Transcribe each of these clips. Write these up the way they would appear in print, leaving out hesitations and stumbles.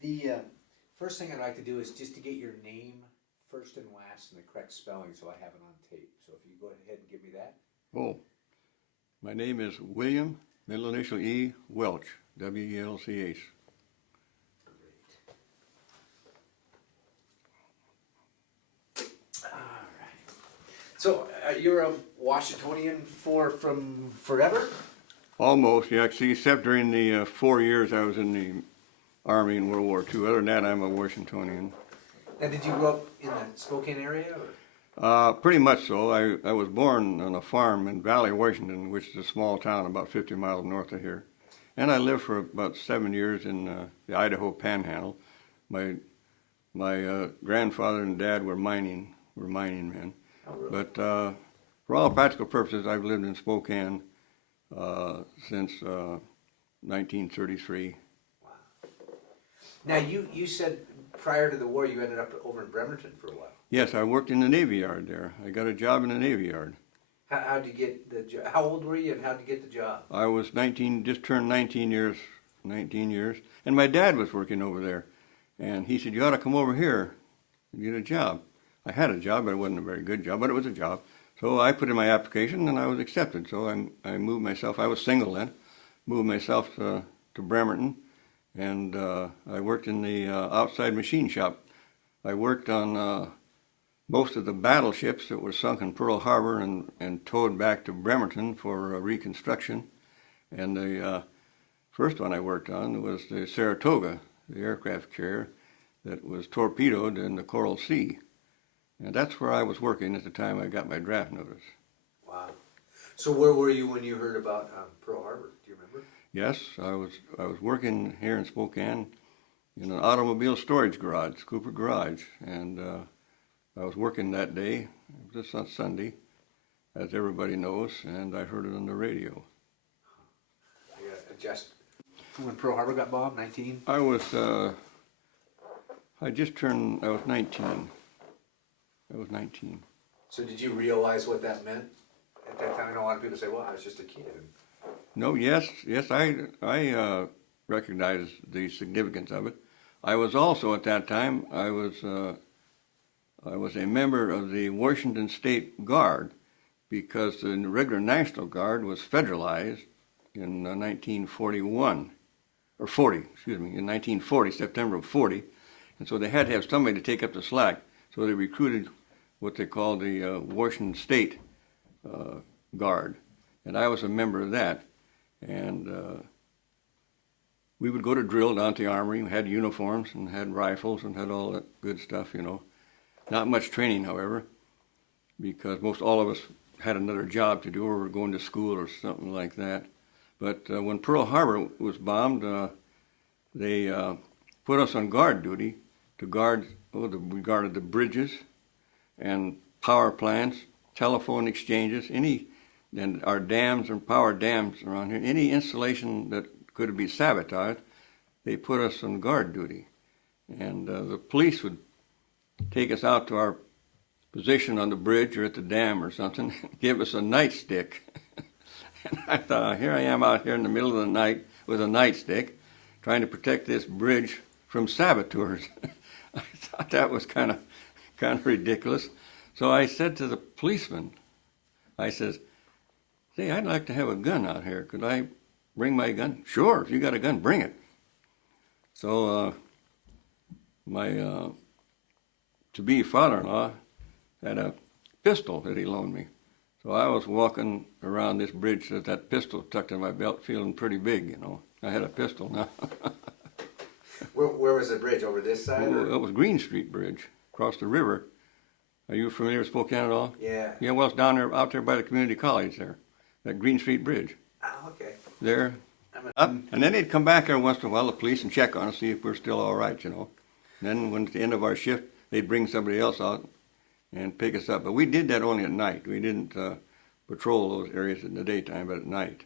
The first thing I'd like to do is just to get your name first and last and the correct spelling so I have it on tape. So if you go ahead and give me that. Oh, my name is William, middle initial E, Welch, W-E-L-C-H. Great. All right. So you're a Washingtonian from forever? Almost, yeah, except during the 4 years I was in the Army in World War II. Other than that, I'm a Washingtonian. Now, did you grow up in the Spokane area? Pretty much so. I was born on a farm in Valley, Washington, which is a small town about 50 miles north of here. And I lived for about 7 years in the Idaho Panhandle. My grandfather and dad were mining men. Oh, really? But for all practical purposes, I've lived in Spokane since 1933. Wow. Now, you said prior to the war you ended up over in Bremerton for a while. Yes, I worked in the Navy Yard there. I got a job in the Navy Yard. How'd you get the job? How old were you and how'd you get the job? I was 19, just turned 19 years, and my dad was working over there. And he said, you ought to come over here and get a job. I had a job, but it wasn't a very good job, but it was a job. So I put in my application and I was accepted. So I moved myself, I was single then, moved myself to Bremerton, and I worked in the outside machine shop. I worked on most of the battleships that were sunk in Pearl Harbor and towed back to Bremerton for reconstruction. And the first one I worked on was the Saratoga, the aircraft carrier that was torpedoed in the Coral Sea. And that's where I was working at the time I got my draft notice. Wow. So where were you when you heard about Pearl Harbor? Do you remember? Yes, I was working here in Spokane in an automobile storage garage, Cooper Garage, and I was working that day, just on Sunday, as everybody knows, and I heard it on the radio. I gotta adjust. When Pearl Harbor got bombed, 19? I was 19. I was 19. So did you realize what that meant at that time? I know a lot of people say, well, I was just a kid. No, yes, I recognized the significance of it. I was also at that time, I was a member of the Washington State Guard because the regular National Guard was federalized in 1941, or 40, excuse me, in 1940, September of 40. And so they had to have somebody to take up the slack. So they recruited what they called the Washington State Guard. And I was a member of that. And we would go to drill down at the armory. We had uniforms and had rifles and had all that good stuff, you know. Not much training, however, because most all of us had another job to do or were going to school or something like that. But when Pearl Harbor was bombed, they put us on guard duty to guard, we guarded the bridges and power plants, telephone exchanges, and our dams and power dams around here, any installation that could be sabotaged, they put us on guard duty. And the police would take us out to our position on the bridge or at the dam or something, give us a nightstick. And I thought, here I am out here in the middle of the night with a nightstick trying to protect this bridge from saboteurs. I thought that was kind of ridiculous. So I said to the policeman, I says, say, I'd like to have a gun out here. Could I bring my gun? Sure, if you got a gun, bring it. So my to-be father-in-law had a pistol that he loaned me. So I was walking around this bridge with that pistol tucked in my belt, feeling pretty big, you know. I had a pistol now. Where was the bridge? Over this side? It was Green Street Bridge, across the river. Are you familiar with Spokane at all? Yeah. Yeah, well, it's down there, out there by the community college there, that Green Street Bridge. Oh, okay. There, up. And then they'd come back every once in a while, the police, and check on us, see if we're still all right, you know. And then when it's the end of our shift, they'd bring somebody else out and pick us up. But we did that only at night. We didn't patrol those areas in the daytime, but at night.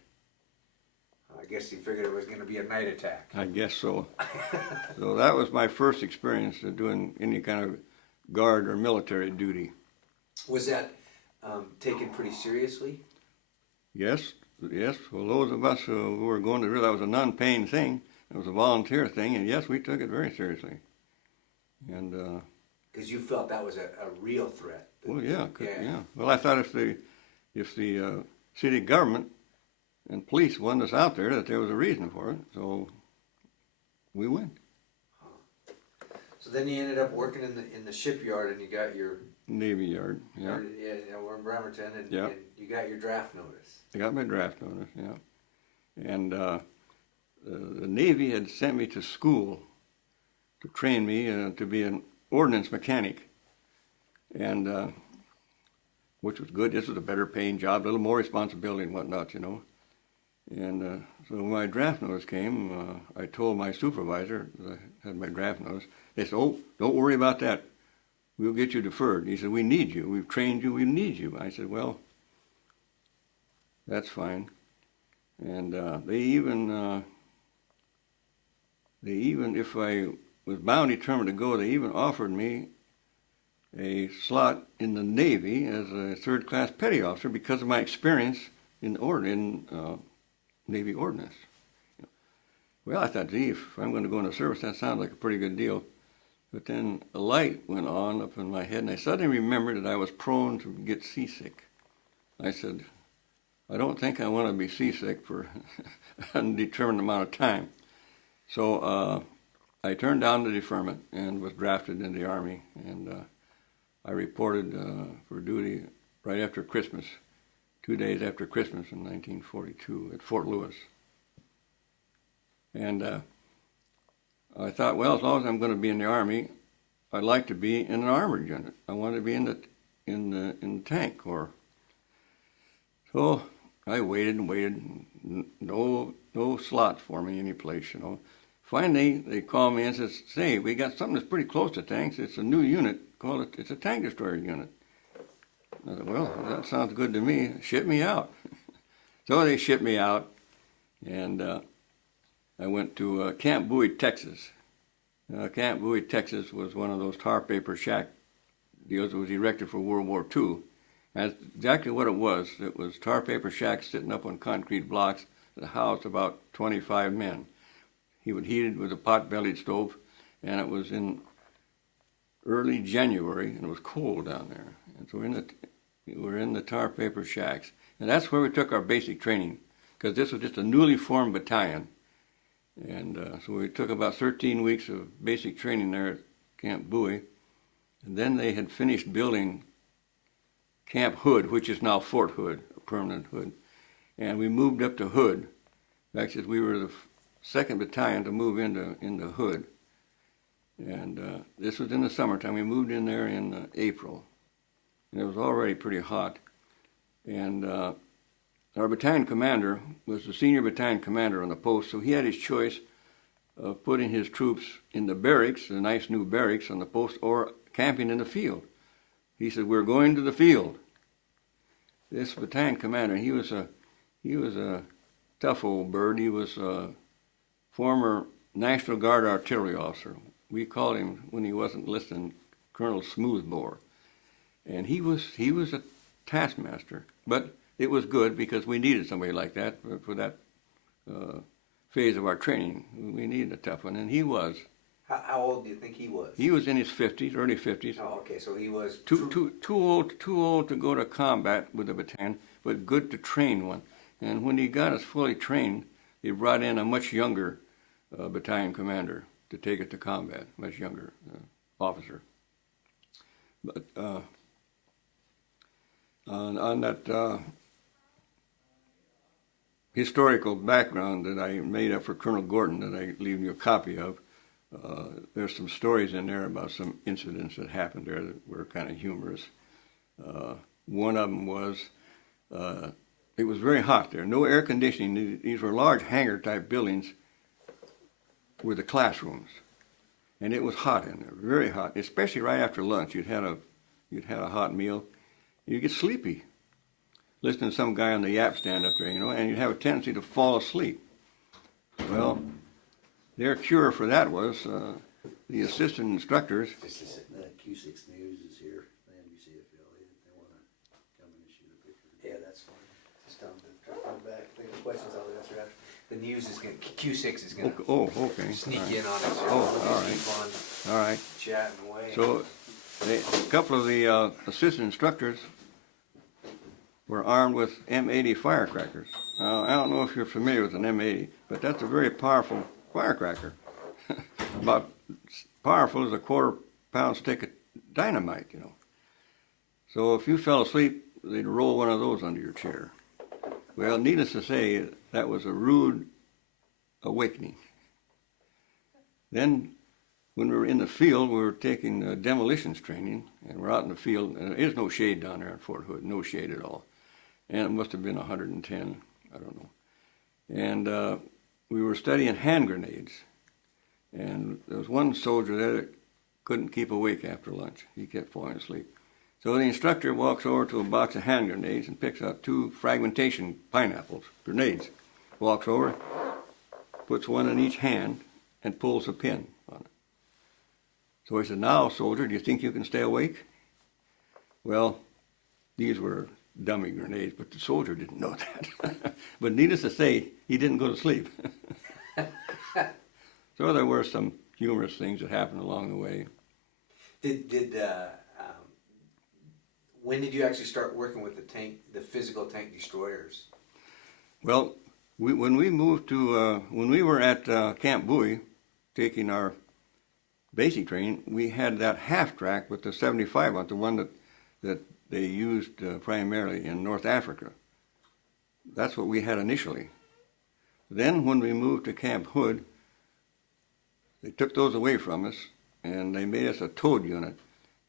I guess you figured it was going to be a night attack. I guess so. So that was my first experience of doing any kind of guard or military duty. Was that taken pretty seriously? Yes. Well, those of us who were going to drill, that was a non-paying thing It was a volunteer thing, and yes, we took it very seriously. And because you felt that was a real threat. well, yeah. Well, I thought if the city government and police wanted us out there, that there was a reason for it. So we went. So then you ended up working in the shipyard, and you got your Navy Yard. Yeah. we're in Bremerton, and, Yeah. and you got your draft notice. I got my draft notice. Yeah. And the Navy had sent me to school to train me to be an ordnance mechanic, and which was good. This was a better paying job, a little more responsibility and whatnot, you know. And so when my draft notice came, I told my supervisor that I had my draft notice. They said, "Oh, don't worry about that. We'll get you deferred." He said, "We need you. We've trained you. We need you." I said, "Well, that's fine." And they even, if I was bound determined to go, they even offered me a slot in the Navy as a third-class petty officer because of my experience in Navy ordnance. Well, I thought, gee, if I'm going to go into service, that sounds like a pretty good deal. But then a light went on up in my head, and I suddenly remembered that I was prone to get seasick. I said, I don't think I want to be seasick for an undetermined amount of time. So I turned down the deferment and was drafted in the Army, and I reported for duty right after Christmas, 2 days after Christmas in 1942 at Fort Lewis. And I thought, well, as long as I'm going to be in the Army, I'd like to be in an armored unit. I wanted to be in the tank corps. So I waited and waited. No slot for me anyplace, you know. Finally, they called me and said, "Say, we got something that's pretty close to tanks. It's a new unit. It's a tank destroyer unit." I said, "Well, that sounds good to me. Ship me out." So they shipped me out, and I went to Camp Bowie, Texas. Camp Bowie, Texas was one of those tar paper shack deals that was erected for World War II. And that's exactly what it was. It was tar paper shacks sitting up on concrete blocks that housed about 25 men. He would heat it with a pot-bellied stove, and it was in early January, and it was cold down there. And so we're in the tar paper shacks. And that's where we took our basic training, because this was just a newly formed battalion. And so we took about 13 weeks of basic training there at Camp Bowie. And then they had finished building Camp Hood, which is now Fort Hood, a permanent Hood. And we moved up to Hood. Actually, we were the second battalion to move into Hood. And this was in the summertime. We moved in there in April. And it was already pretty hot. And our battalion commander was the senior battalion commander on the post, so he had his choice of putting his troops in the barracks, the nice new barracks on the post, or camping in the field. He said, "We're going to the field." This battalion commander, he was a tough old bird. He was a former National Guard artillery officer. We called him, when he wasn't listening, Colonel Smoothbore. And he was a taskmaster, but it was good because we needed somebody like that for that phase of our training. We needed a tough one, and he was. How old do you think he was? He was in his 50s, early 50s. Oh, okay, so he was too old to go to combat with the battalion, but good to train one. And when he got us fully trained, they brought in a much younger battalion commander to take it to combat, much younger officer. But on that historical background that I made up for Colonel Gordon that I leave you a copy of, there's some stories in there about some incidents that happened there that were kind of humorous. One of them was, it was very hot there, no air conditioning. These were large hangar-type buildings with the classrooms, and it was hot in there, very hot, especially right after lunch. You'd had a hot meal, you'd get sleepy listening to some guy on the yap stand up there, you know, and you'd have a tendency to fall asleep. Well, their cure for that was the assistant instructors. Q6 News is here, the NBC affiliate. They want to come in and shoot a picture. Yeah, that's fine. Just tell them to drop them back. If they have questions, I'll answer after. The news is gonna, Q6 is gonna Okay. sneak All right. in on us. Here. Oh, We'll all just keep All right. on chatting away. So, a couple of the assistant instructors were armed with M80 firecrackers. I don't know if you're familiar with an M80, but that's a very powerful firecracker. About as powerful as a quarter-pound stick of dynamite, you know. So if you fell asleep, they'd roll one of those under your chair. Well, needless to say, that was a rude awakening. Then, when we were in the field, we were taking demolitions training, and we're out in the field, and there's no shade down there in Fort Hood, no shade at all. And it must have been 110, I don't know. And we were studying hand grenades. And there was one soldier there that couldn't keep awake after lunch. He kept falling asleep. So the instructor walks over to a box of hand grenades and picks out 2 fragmentation pineapples, grenades. Walks over, puts one in each hand, and pulls a pin on it. So he said, "Now, soldier, do you think you can stay awake?" Well, these were dummy grenades, but the soldier didn't know that. But needless to say, he didn't go to sleep. So there were some humorous things that happened along the way. When did you actually start working with the physical tank destroyers? Well, when we moved to, when we were at Camp Bowie, taking our basic training, we had that half track with the 75 on, the one that they used primarily in North Africa. That's what we had initially. Then when we moved to Camp Hood, they took those away from us, and they made us a towed unit.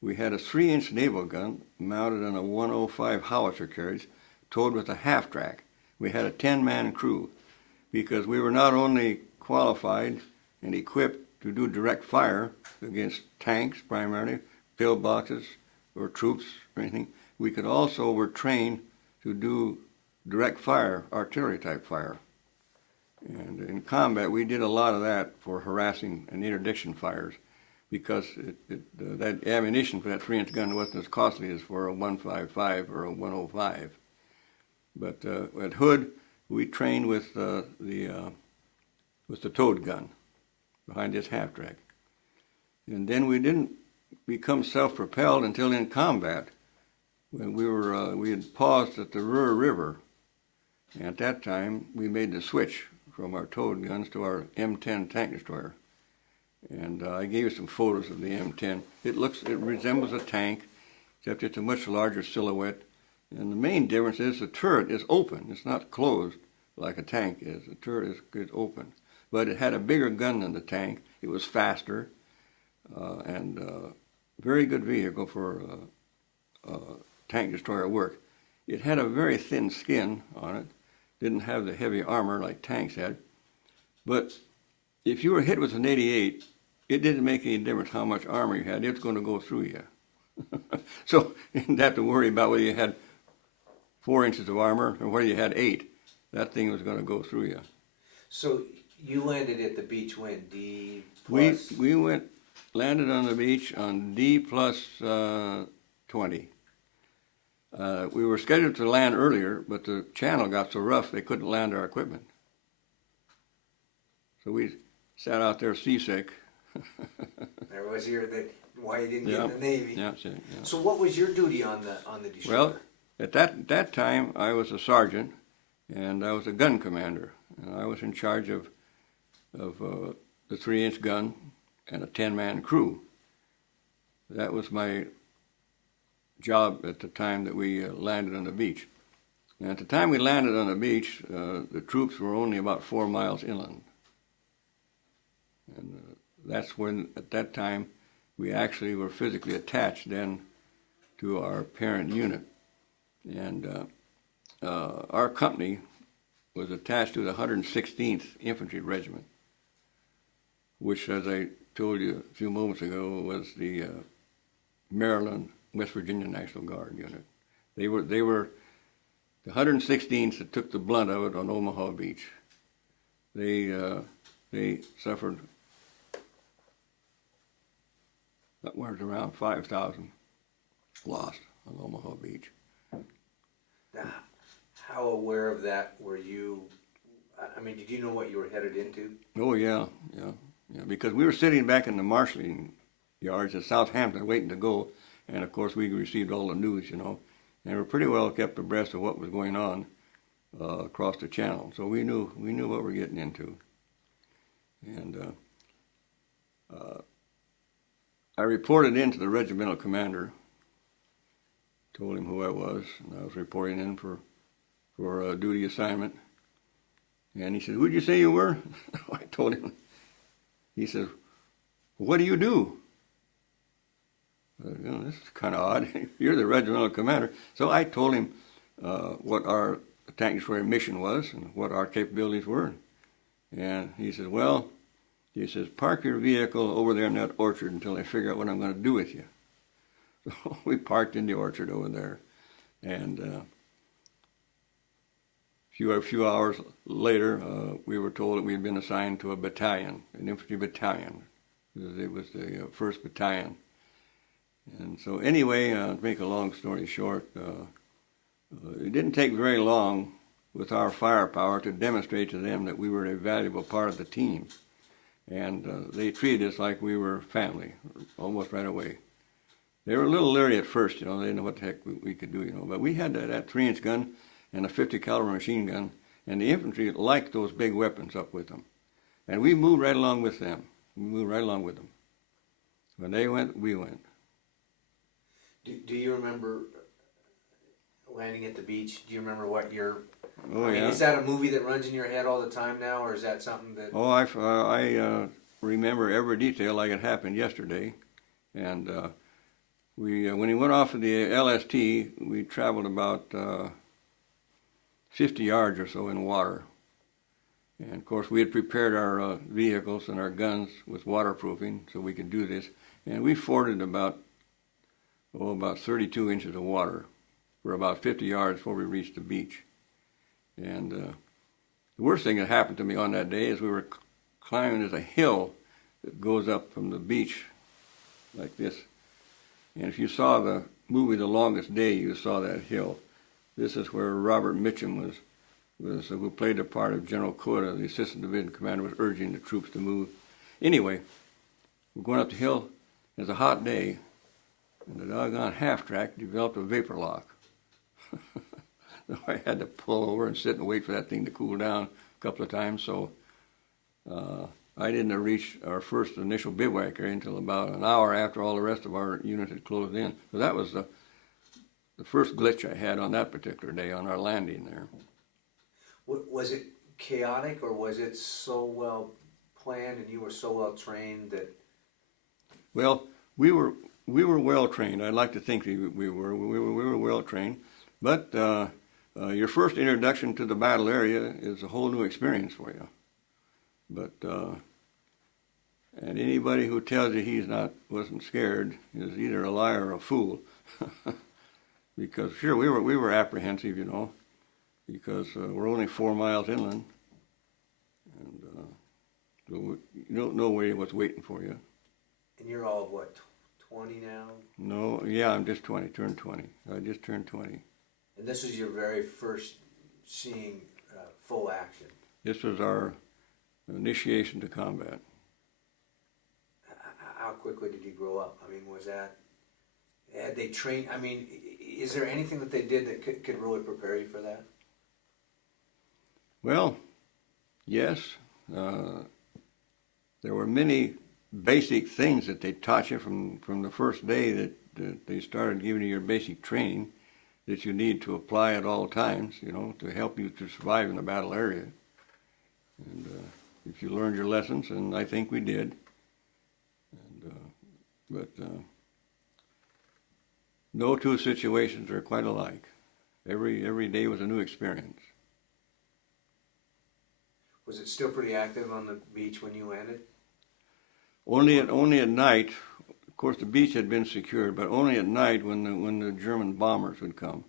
We had a 3-inch naval gun mounted on a 105 howitzer carriage, towed with a half track. We had a 10-man crew because we were not only qualified and equipped to do direct fire against tanks primarily, pillboxes or troops or anything. We could also were trained to do direct fire, artillery type fire. And in combat, we did a lot of that for harassing and interdiction fires because that ammunition for that 3-inch gun wasn't as costly as for a 155 or a 105. But at Hood, we trained with the towed gun behind this half track. And then we didn't become self-propelled until in combat when we had paused at the Ruhr River. And at that time, we made the switch from our towed guns to our M10 tank destroyer. And I gave you some photos of the M10. It resembles a tank, except it's a much larger silhouette. And the main difference is the turret is open. It's not closed like a tank is. The turret is open. But it had a bigger gun than the tank. It was faster, and very good vehicle for tank destroyer work. It had a very thin skin on it. Didn't have the heavy armor like tanks had. But if you were hit with an 88, it didn't make any difference how much armor you had. It's going to go through you. So you didn't have to worry about whether you had 4 inches of armor or whether you had 8. That thing was going to go through you. So you landed at the beach when? D+? We landed on the beach on D plus 20. We were scheduled to land earlier, but the channel got so rough they couldn't land our equipment. So we sat out there seasick. There was why you didn't get in the Navy. Yeah. So what was your duty on the destroyer? Well, at that time, I was a sergeant, and I was a gun commander. And I was in charge of the 3-inch gun and a 10-man crew. That was my job at the time that we landed on the beach. And at the time we landed on the beach, the troops were only about 4 miles inland. And that's when, at that time, we actually were physically attached then to our parent unit. And our company was attached to the 116th Infantry Regiment, which, as I told you a few moments ago, was the Maryland, West Virginia National Guard unit. They were the 116th that took the blunt of it on Omaha Beach. They suffered upwards around 5,000 lost on Omaha Beach. How aware of that were you I mean, did you know what you were headed into? Oh, yeah, because we were sitting back in the marshalling yards at Southampton waiting to go, and of course we received all the news, and we're pretty well kept abreast of what was going on across the channel, so we knew what we're getting into. And I reported in to the regimental commander, told him who I was, and I was reporting in for a duty assignment. And he said, "Who'd you say you were?" I told him. He said, "What do you do?" I said, "This is kind of odd. You're the regimental commander." So I told him what our tank destroyer mission was and what our capabilities were. And he said, "Well," he says, "park your vehicle over there in that orchard until I figure out what I'm going to do with you." So we parked in the orchard over there, and a few hours later, we were told that we had been assigned to a battalion, an infantry battalion. It was the 1st Battalion. And so anyway, to make a long story short, it didn't take very long with our firepower to demonstrate to them that we were a valuable part of the team. And they treated us like we were family, almost right away. They were a little leery at first, they didn't know what the heck we could do, but we had that 3-inch gun and a 50 caliber machine gun, and the infantry liked those big weapons up with them. And we moved right along with them. When they went, we went. Do you remember landing at the beach? Do you remember what your... Oh, I mean, yeah. is that a movie that runs in your head all the time now, or is that something that... Oh, I remember every detail like it happened yesterday. And when we went off of the LST, we traveled about 50 yards or so in water. And of course, we had prepared our vehicles and our guns with waterproofing so we could do this. And we forded about 32 inches of water for about 50 yards before we reached the beach. And the worst thing that happened to me on that day is we were climbing as a hill that goes up from the beach like this. And if you saw the movie The Longest Day, you saw that hill. This is where Robert Mitchum who played the part of General Coda, the assistant division commander, was urging the troops to move. Anyway, we're going up the hill. It's a hot day, and the doggone half-track developed a vapor lock. So I had to pull over and sit and wait for that thing to cool down a couple of times. So I didn't reach our first initial bivouac area until about an hour after all the rest of our unit had closed in. So that was the first glitch I had on that particular day on our landing there. Was it chaotic, or was it so well planned and you were so well trained that... Well, we were well trained. I'd like to think we were well trained, but your first introduction to the battle area is a whole new experience for you. But and anybody who tells you wasn't scared is either a liar or a fool. Because sure, we were apprehensive, because we're only 4 miles inland, and so you don't know what's waiting for you. And you're all, what, 20 now? No, yeah, I'm just 20, turned 20. I just turned 20. And this was your very first seeing full action? This was our initiation to combat. How quickly did you grow up? I mean, had they trained, I mean, is there anything that they did that could really prepare you for that? Well, yes. There were many basic things that they taught you from the first day that they started giving you your basic training that you need to apply at all times, to help you to survive in the battle area. And if you learned your lessons, and I think we did, but no two situations are quite alike. Every day was a new experience. Was it still pretty active on the beach when you landed? Only at night. Of course, the beach had been secured, but only at night when the German bombers would come.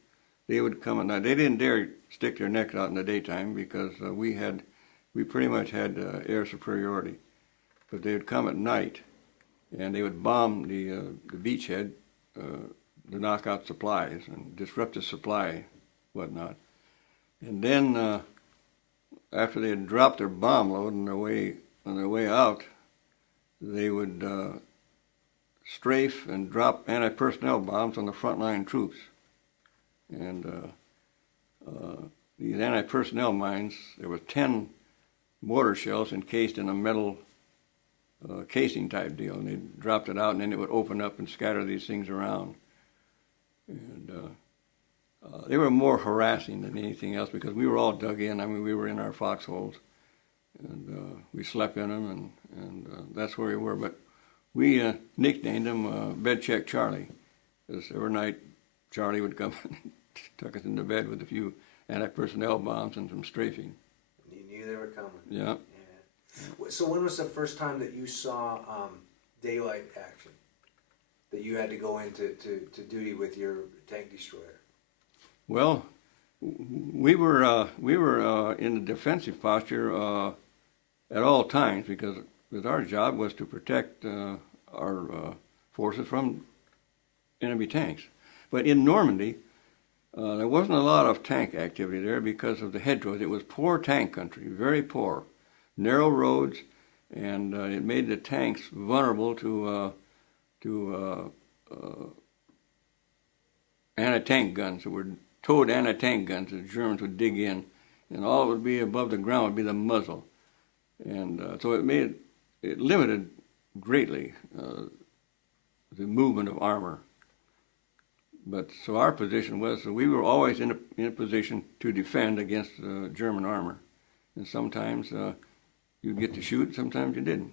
They would come at night. They didn't dare stick their necks out in the daytime because we pretty much had air superiority. But they would come at night, and they would bomb the beachhead to knock out supplies and disrupt the supply, whatnot. And then after they had dropped their bomb load on their way out, they would strafe and drop anti-personnel bombs on the frontline troops. And these anti-personnel mines, there were 10 mortar shells encased in a metal casing type deal, and they dropped it out, and then it would open up and scatter these things around. And they were more harassing than anything else because we were all dug in. I mean, we were in our foxholes, and we slept in them, and that's where we were. But we nicknamed him Bed Check Charlie, because every night Charlie would come and tuck us into bed with a few anti-personnel bombs and some strafing. You knew they were coming. Yeah. So when was the first time that you saw daylight action? That you had to go into to duty with your tank destroyer? Well, we were in the defensive posture at all times because our job was to protect our forces from enemy tanks. But in Normandy, there wasn't a lot of tank activity there because of the hedgerows. It was poor tank country, very poor, narrow roads, and it made the tanks vulnerable to anti-tank guns that were towed anti-tank guns that the Germans would dig in, and all that would be above the ground would be the muzzle. And so it limited greatly the movement of armor. But so our position was that we were always in a position to defend against German armor. And sometimes you'd get to shoot, sometimes you didn't.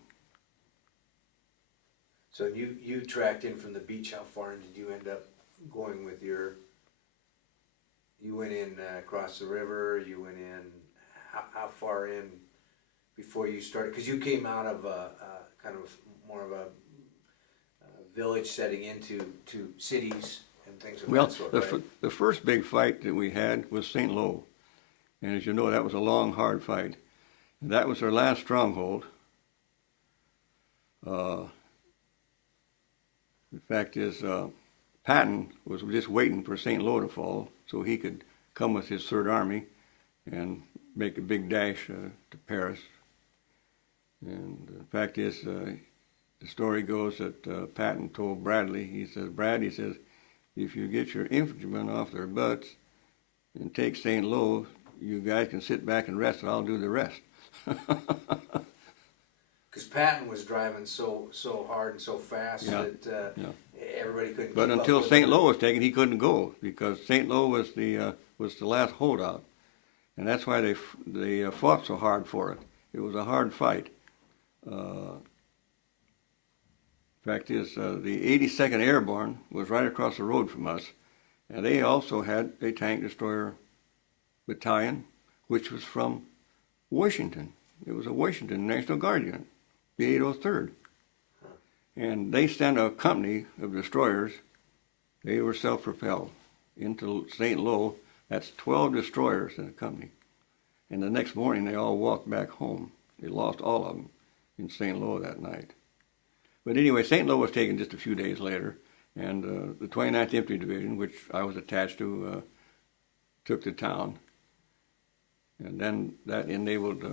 So you tracked in from the beach. How far did you end up going with your? You went in across the river. You went in. How far in before you started? Because you came out of a kind of more of a village setting into cities and things of that sort. Right? The first big fight that we had was St. Lo, and as you know, that was a long, hard fight. And that was our last stronghold. The fact is, Patton was just waiting for St. Lo to fall so he could come with his Third Army and make a big dash to Paris. And the fact is, the story goes that Patton told Bradley, he says, Brad, he says, if you get your infantrymen off their butts and take St. Lo, you guys can sit back and rest, and I'll do the rest. Because Patton was driving so hard and so fast that everybody couldn't. But until St. Lo was taken, he couldn't go because St. Lo was the last holdout, and that's why they fought so hard for it. It was a hard fight. Fact is, the 82nd Airborne was right across the road from us, and they also had a tank destroyer battalion, which was from Washington. It was a Washington National Guard unit, the 803rd. And they sent a company of destroyers. They were self-propelled into St. Lo. That's 12 destroyers in a company. And the next morning, they all walked back home. They lost all of them in St. Lo that night. But anyway, St. Lo was taken just a few days later, and the 29th Infantry Division, which I was attached to, took the town. And then that enabled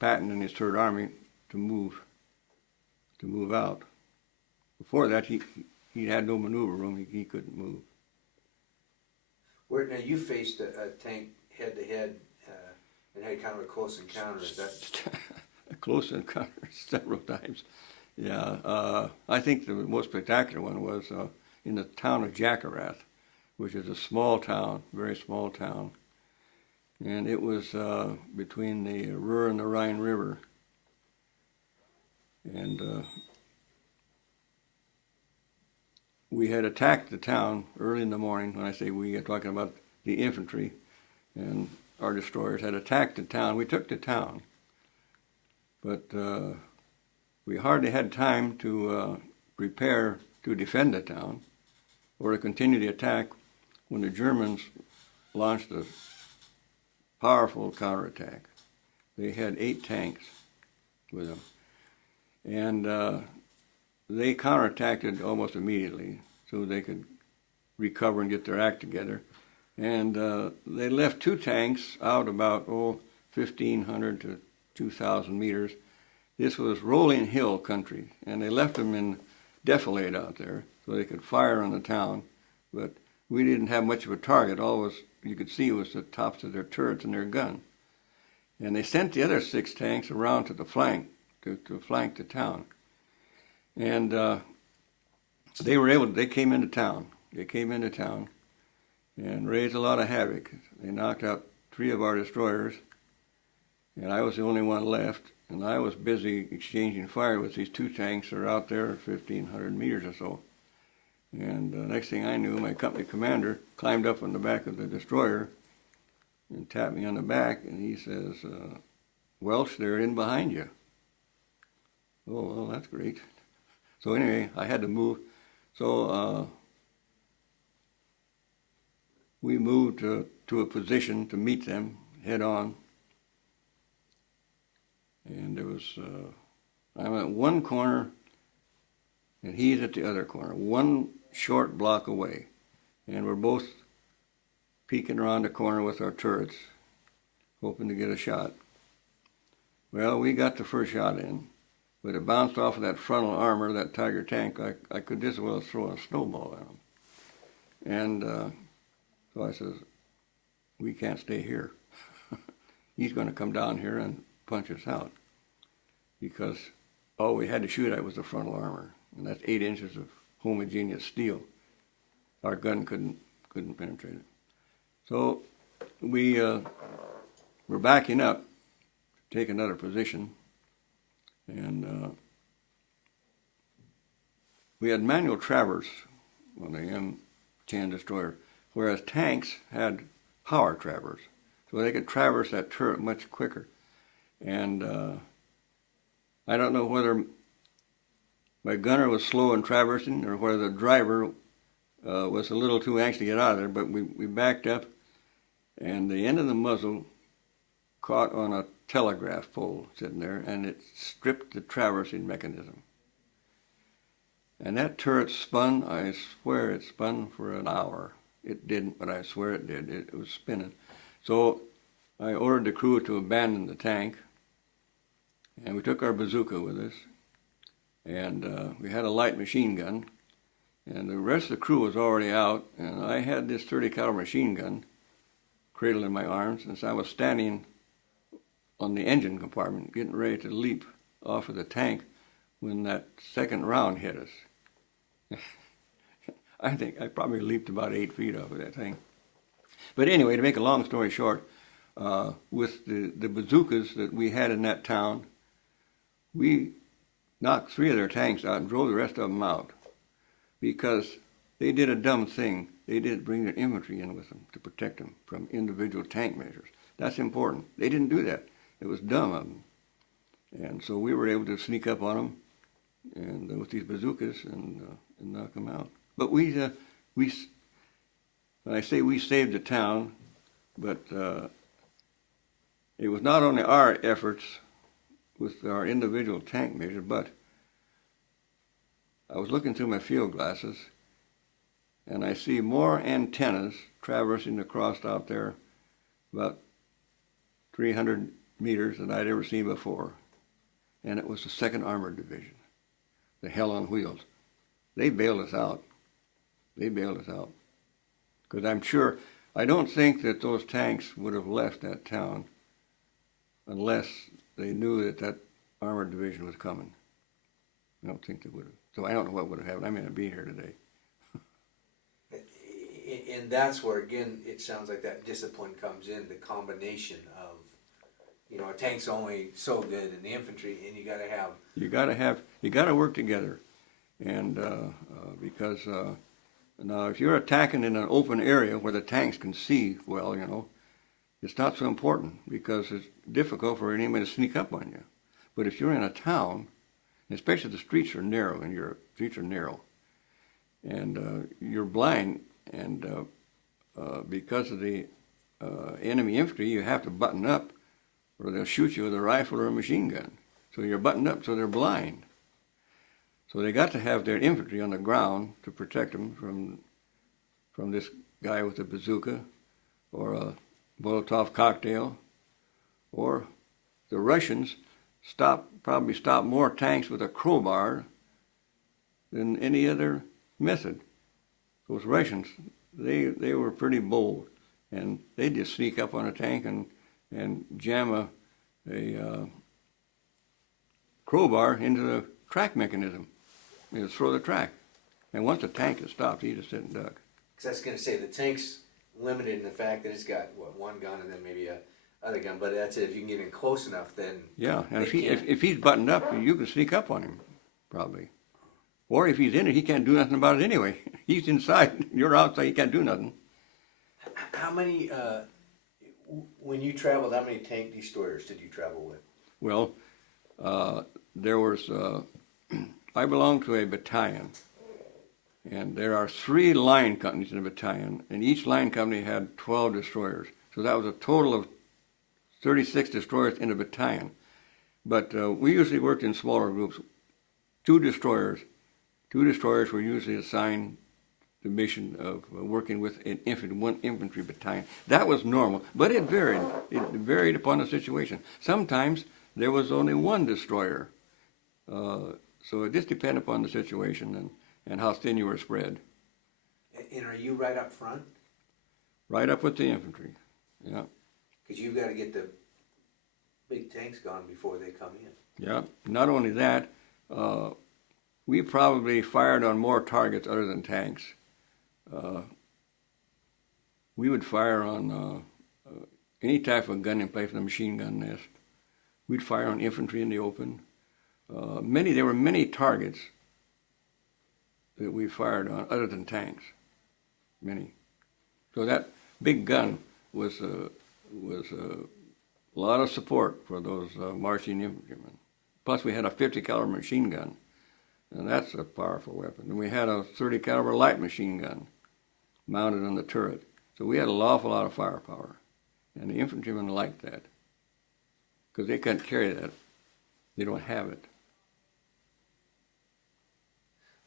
Patton and his Third Army to move out. Before that, he had no maneuver room. He couldn't move. Now you faced a tank head to head and had kind of a close encounter. Is that a close encounter several times? Yeah. I think the most spectacular one was in the town of Jackarth, which is a small town, very small town. And it was between the Ruhr and the Rhine River. And we had attacked the town early in the morning. When I say we, I'm talking about the infantry, and our destroyers had attacked the town. We took the town, but we hardly had time to prepare to defend the town or to continue the attack when the Germans launched a powerful counterattack. They had 8 tanks with them, and they counterattacked almost immediately so they could recover and get their act together. And they left 2 tanks out about 1,500 to 2,000 meters. This was rolling hill country, and they left them in defilade out there so they could fire on the town. But we didn't have much of a target. All you could see was the tops of their turrets and their gun. And they sent the other 6 tanks around to the flank, to flank the town. And they came into town. They came into town and raised a lot of havoc. They knocked out 3 of our destroyers, and I was the only one left. And I was busy exchanging fire with these 2 tanks that are out there at 1,500 meters or so. And next thing I knew, my company commander climbed up on the back of the destroyer and tapped me on the back, and he says, Welch, they're in behind you. Oh, well, that's great. So anyway, I had to move. So we moved to a position to meet them head on. And there was, I'm at one corner, and he's at the other corner, one short block away. And we're both peeking around the corner with our turrets, hoping to get a shot. Well, we got the first shot in, but it bounced off of that frontal armor, that Tiger tank. I could just as well throw a snowball at him. And so I says, we can't stay here. He's going to come down here and punch us out, because all we had to shoot at was the frontal armor, and that's 8 inches of homogeneous steel. Our gun couldn't penetrate it. So we were backing up to take another position, and we had manual traverse on the M10 destroyer, whereas tanks had power traverse, so they could traverse that turret much quicker. And I don't know whether my gunner was slow in traversing or whether the driver was a little too anxious to get out of there, but we backed up, and the end of the muzzle caught on a telegraph pole sitting there, and it stripped the traversing mechanism. And that turret spun, I swear it spun for an hour. It didn't, but I swear it did. It was spinning. So I ordered the crew to abandon the tank, and we took our bazooka with us, and we had a light machine gun, and the rest of the crew was already out, and I had this 30 caliber machine gun cradled in my arms, and so I was standing on the engine compartment getting ready to leap off of the tank when that second round hit us. I think I probably leaped about 8 feet off of that thing. But anyway, to make a long story short, with the bazookas that we had in that town, we knocked 3 of their tanks out and drove the rest of them out, because they did a dumb thing. They didn't bring their infantry in with them to protect them from individual tank measures. That's important. They didn't do that. It was dumb of them. And so we were able to sneak up on them and with these bazookas and knock them out. But when I say we saved the town, but it was not only our efforts with our individual tank measures, but I was looking through my field glasses, and I see more antennas traversing across out there about 300 meters than I'd ever seen before. And it was the 2nd Armored Division, the Hell on Wheels. They bailed us out. They bailed us out. Because I don't think that those tanks would have left that town unless they knew that Armored Division was coming. I don't think they would have. So I don't know what would have happened. I may not be here today. And that's where, again, it sounds like that discipline comes in, the combination of, a tank's only so good in the infantry, and you got to work together. And because now if you're attacking in an open area where the tanks can see well, it's not so important, because it's difficult for anybody to sneak up on you. But if you're in a town, especially the streets are narrow in Europe, and you're blind, and because of the enemy infantry, you have to button up, or they'll shoot you with a rifle or a machine gun. So you're buttoned up, so they're blind. So they got to have their infantry on the ground to protect them from this guy with a bazooka, or a Molotov cocktail, or the Russians probably stopped more tanks with a crowbar than any other method. Those Russians, they were pretty bold, and they just sneak up on a tank and jam a crowbar into the track mechanism. You throw the track. And once the tank is stopped, you just sit and duck. Because I was going to say, the tank's limited in the fact that it's got, one gun and then maybe a other gun, but that's it. If you can get in close enough, then... Yeah, and if he's buttoned up, you can sneak up on him, probably. Or if he's in it, he can't do nothing about it anyway. He's inside. You're outside, you can't do nothing. How many, when you traveled, how many tank destroyers did you travel with? Well, there was, I belonged to a battalion, and there are 3 line companies in a battalion, and each line company had 12 destroyers. So that was a total of 36 destroyers in a battalion. But we usually worked in smaller groups. Two destroyers were usually assigned the mission of working with one infantry battalion. That was normal, but it varied. It varied upon the situation. Sometimes there was only 1 destroyer. So it just depended upon the situation and how thin you were spread. And are you right up front? Right up with the infantry, yeah. Because you've got to get the big tanks gone before they come in. Yeah, not only that, we probably fired on more targets other than tanks. We would fire on any type of gun in place with a machine gun nest. We'd fire on infantry in the open. There were many targets that we fired on other than tanks, many. So that big gun was a lot of support for those marching infantrymen. Plus we had a 50 caliber machine gun, and that's a powerful weapon. And we had a 30 caliber light machine gun mounted on the turret. So we had an awful lot of firepower, and the infantrymen liked that because they couldn't carry that. They don't have it.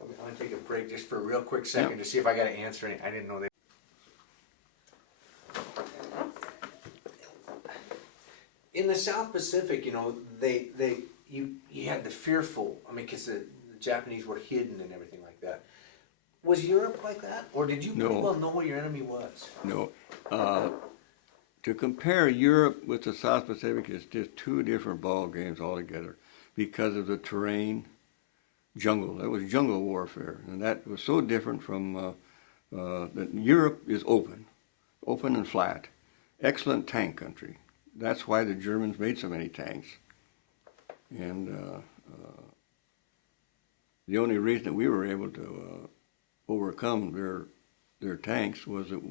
I'm going to take a break just for a real quick second to see if I got to answer any. I didn't know they. In the South Pacific, you know, you had the fearful. I mean, because the Japanese were hidden and everything like that. Was Europe like that, or did you pretty well know where your enemy was? No. To compare Europe with the South Pacific is just 2 different ball games altogether because of the terrain, jungle. That was jungle warfare, and that was so different from that Europe is open and flat. Excellent tank country. That's why the Germans made so many tanks. And the only reason that we were able to overcome their tanks was that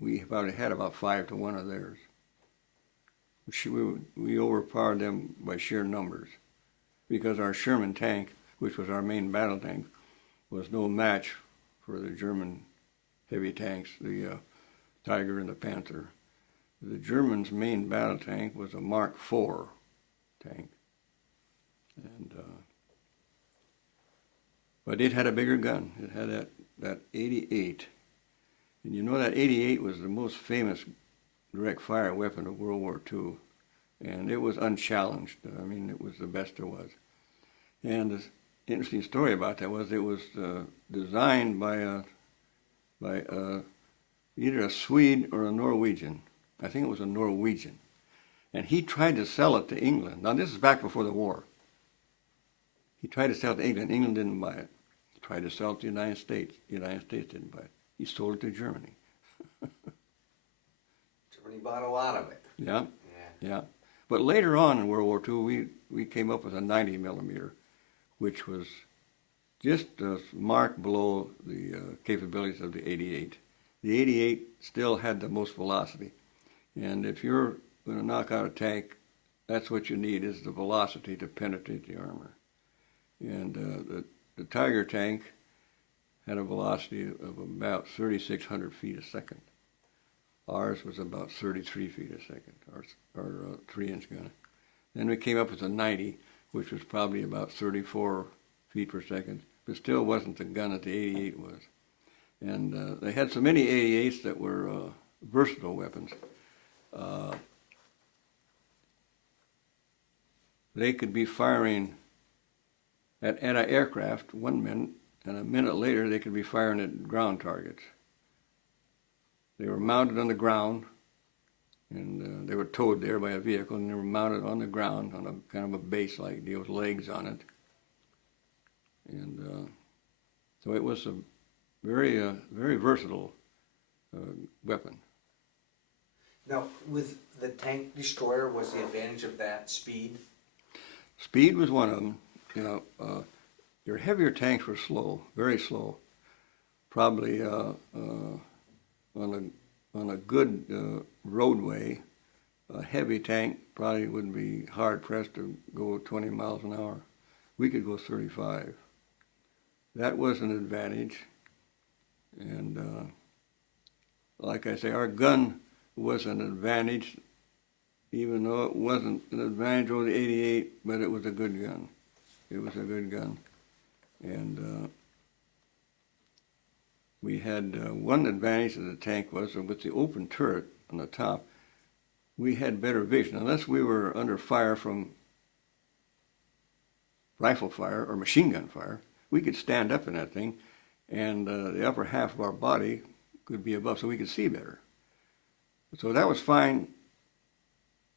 we probably had about 5 to 1 of theirs. We overpowered them by sheer numbers because our Sherman tank, which was our main battle tank, was no match for the German heavy tanks, the Tiger and the Panther. The Germans' main battle tank was a Mark IV tank, and but it had a bigger gun. It had that 88, and you know that 88 was the most famous direct fire weapon of World War II, and it was unchallenged. I mean, it was the best there was. And the interesting story about that was it was designed by either a Swede or a Norwegian. I think it was a Norwegian. And he tried to sell it to England. Now, this is back before the war. He tried to sell it to England. England didn't buy it. He tried to sell it to the United States. The United States didn't buy it. He sold it to Germany. Germany bought a lot of it. Yeah. But later on in World War II, we came up with a 90 millimeter, which was just a mark below the capabilities of the 88. The 88 still had the most velocity. And if you're going to knock out a tank, that's what you need, is the velocity to penetrate the armor. And the Tiger tank had a velocity of about 3,600 feet a second. Ours was about 33 feet a second, our 3-inch gun. Then we came up with a 90, which was probably about 34 feet per second, but still wasn't the gun that the 88 was. And they had so many 88s that were versatile weapons. they could be firing at anti-aircraft 1 minute, and a minute later they could be firing at ground targets. They were mounted on the ground, and they were towed there by a vehicle, and they were mounted on the ground on a kind of a base-like deal with legs on it. And so it was a very, very versatile weapon. Now, with the tank destroyer, was the advantage of that speed? Speed was one of them. You know, your heavier tanks were slow, very slow. Probably on a good roadway, a heavy tank probably would be hard pressed to go 20 miles an hour. We could go 35. That was an advantage. And like I say, our gun was an advantage, even though it wasn't an advantage over the 88, but it was a good gun. It was a good gun. And we had one advantage of the tank was with the open turret on the top, we had better vision. Unless we were under fire from rifle fire or machine gun fire, we could stand up in that thing, and the upper half of our body could be above, so we could see better. So that was fine,